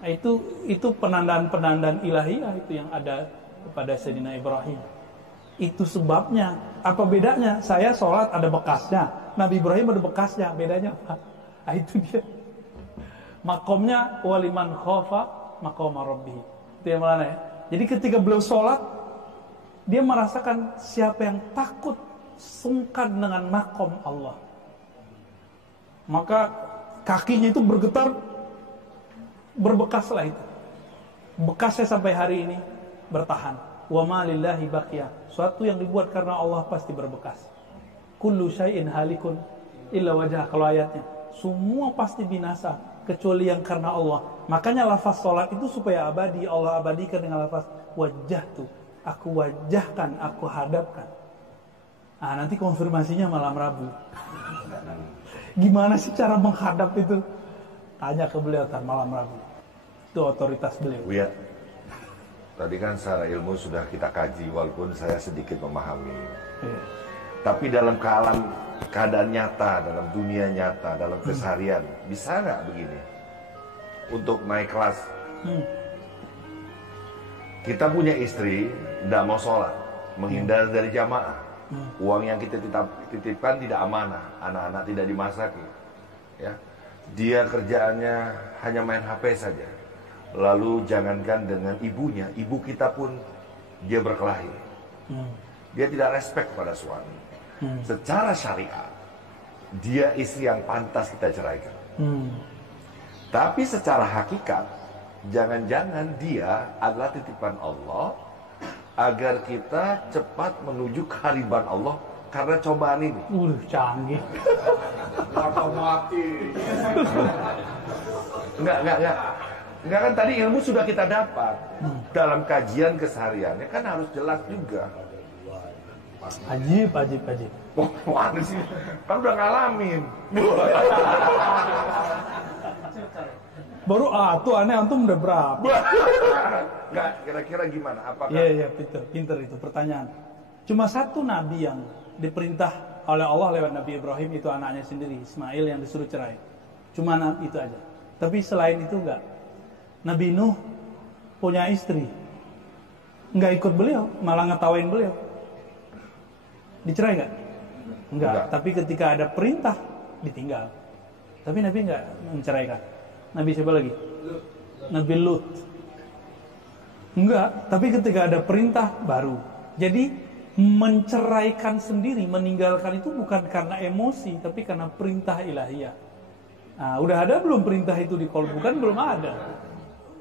Nah, itu penandaan-penandaan ilahiyah itu yang ada kepada Sayyidina Ibrahim. Itu sebabnya. Apa bedanya? Saya sholat ada bekasnya, Nabi Ibrahim ada bekasnya. Bedanya apa? Nah, itu dia. Makomnya waliman khafa maqama rabbih. Itu yang mana ya? Jadi ketika beliau sholat, dia merasakan siapa yang takut sungkan dengan makom Allah. Maka kakinya itu bergetar, berbekaslah itu. Bekasnya sampai hari ini bertahan. Wa ma lillahi baqiyah. Suatu yang dibuat karena Allah pasti berbekas. Kullu syai'in halikun illa wajhah, kalau ayatnya. Semua pasti binasa kecuali yang karena Allah. Makanya lafaz salat itu supaya abadi. Allah abadikan dengan lafaz wajjahtu. Aku wajahkan, aku hadapkan. Nah, nanti konfirmasinya malam Rabu. Gimana sih cara menghadap itu? Tanya ke beliau malam Rabu. Itu otoritas beliau. Ya. Tadi kan secara ilmu sudah kita kaji, walaupun saya sedikit memahami. Tapi dalam keadaan nyata, dalam dunia nyata, dalam keseharian, bisa nggak begini? Untuk naik kelas. Kita punya istri, tidak mau sholat, menghindar dari jamaah. Uang yang kita titipkan tidak amanah, anak-anak tidak dimasaki. Ya. Dia kerjaannya hanya main HP saja. Lalu jangankan dengan ibunya, ibu kita pun dia berkelahi. Dia tidak respect pada suami. Secara syariat, dia istri yang pantas kita ceraikan. Tapi secara hakikat, jangan-jangan dia adalah titipan Allah agar kita cepat menuju kehariban Allah karena cobaan ini. Canggih. Enggak kan tadi ilmu sudah kita dapat. Dalam kajian kesehariannya kan harus jelas juga. Ajib. Wah, sih? Kan udah ngalamin. Baru tuh aneh, antum udah berapa? Nggak, kira-kira gimana? Apakah? Iya, pinter itu pertanyaan. Cuma satu nabi yang diperintah oleh Allah lewat Nabi Ibrahim, itu anaknya sendiri, Ismail, yang disuruh cerai. Cuma itu aja. Tapi selain itu enggak. Nabi Nuh punya istri, enggak ikut beliau, malah ngetawain beliau. Dicerai enggak? Enggak. Tapi ketika ada perintah, ditinggal. Tapi Nabi enggak menceraikan. Nabi siapa lagi? Nabi Lut. Enggak, tapi ketika ada perintah baru. Jadi menceraikan sendiri, meninggalkan itu bukan karena emosi, tapi karena perintah ilahiyah. Nah, udah ada belum perintah itu di kolbu? Kan belum ada.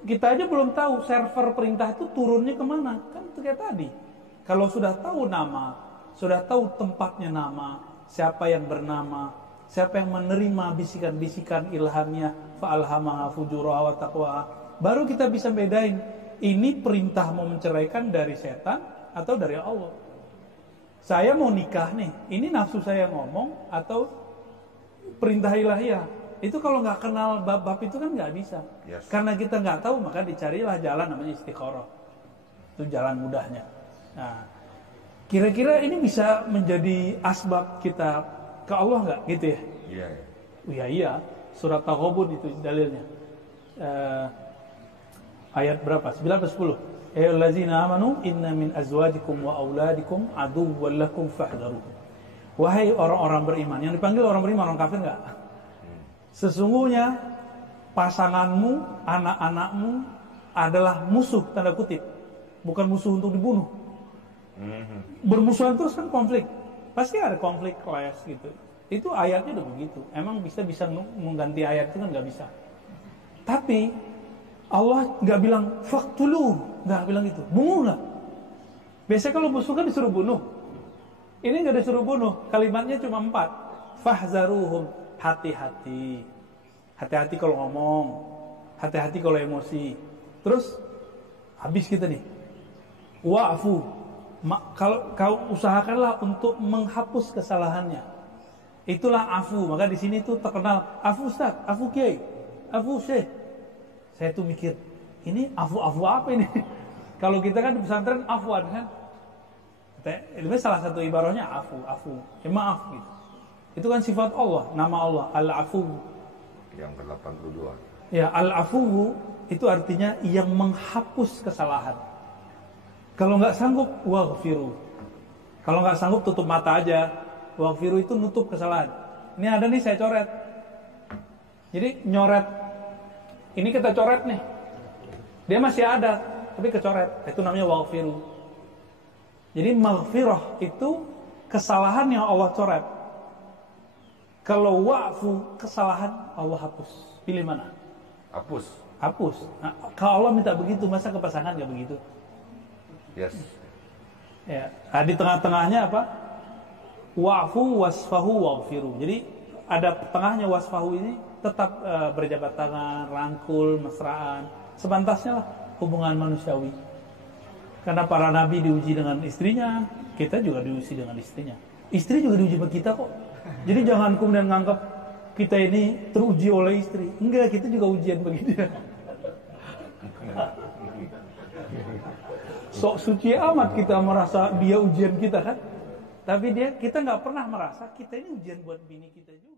Kita aja belum tahu server perintah itu turunnya kemana. Kan itu kayak tadi. Kalau sudah tahu nama, sudah tahu tempatnya nama, siapa yang bernama, siapa yang menerima bisikan-bisikan ilhamnya, fa'alhamaha fujuraha wa taqwaha, baru kita bisa bedain ini perintah mau menceraikan dari setan atau dari Allah. Saya mau nikah nih, ini nafsu saya ngomong atau perintah ilahiyah. Itu kalau nggak kenal bab-bab itu kan nggak bisa. Yes. Karena kita nggak tahu, maka dicarilah jalan namanya istikharah. Itu jalan mudahnya. Nah, kira-kira ini bisa menjadi asbab kita ke Allah nggak gitu ya? Iya. Iya. Surat Taghabun itu dalilnya. Ayat berapa? 9-10. Ayyuhallazina amanu inna min azwajikum wa auladikum aduwwan lakum fahdharuhum. Wahai orang-orang beriman. Yang dipanggil orang beriman, orang kafir enggak? Sesungguhnya pasanganmu, anak-anakmu adalah musuh, tanda kutip. Bukan musuh untuk dibunuh. Bermusuhan terus kan konflik. Pasti ada konflik, clash gitu. Itu ayatnya udah begitu. Emang bisa mengganti ayat itu kan nggak bisa. Tapi Allah nggak bilang faqtulu, nggak bilang gitu. Bunuhlah. Biasanya kalau musuh kan disuruh bunuh. Ini nggak disuruh bunuh. Kalimatnya cuma 4. Fahzaruhum, hati-hati. Hati-hati kalau ngomong, hati-hati kalau emosi. Terus habis kita nih. Wa'fu. Kalau kau usahakanlah untuk menghapus kesalahannya. Itulah afu. Maka di sini tuh terkenal afu Ustaz, afu Kiai, afu Syekh. Saya tuh mikir, ini afu-afu apa ini? Kalau kita kan di pesantren afwan kan? Ini salah satu ibarahnya afu. Ya maaf gitu. Itu kan sifat Allah, nama Allah, Al-Afu. Yang ke-82. Ya, Al-Afu itu artinya yang menghapus kesalahan. Kalau nggak sanggup, waghfiru. Kalau nggak sanggup, tutup mata aja. Waghfiru itu nutup kesalahan. Ini ada nih, saya coret. Jadi nyoret. Ini kita coret nih. Dia masih ada, tapi kecoret. Itu namanya waghfiru. Jadi maghfirah itu kesalahan yang Allah coret. Kalau wa'fu, kesalahan Allah hapus. Pilih mana? Hapus. Nah, kalau Allah minta begitu, masa ke pasangan gak begitu? Yes. Ya. Nah, di tengah-tengahnya apa? Wa'fu wasfahu waghfiru. Jadi ada tengahnya wasfahu ini tetap berjabat tangan, rangkul, mesraan. Sepantasnya lah hubungan manusiawi. Karena para nabi diuji dengan istrinya, kita juga diuji dengan istrinya. Istri juga diuji sama kita kok. Jadi jangan kemudian nganggap kita ini teruji oleh istri. Enggak, kita juga ujian bagi dia. Sok suci amat kita merasa dia ujian kita kan. Tapi kita nggak pernah merasa kita ini ujian buat bini kita juga.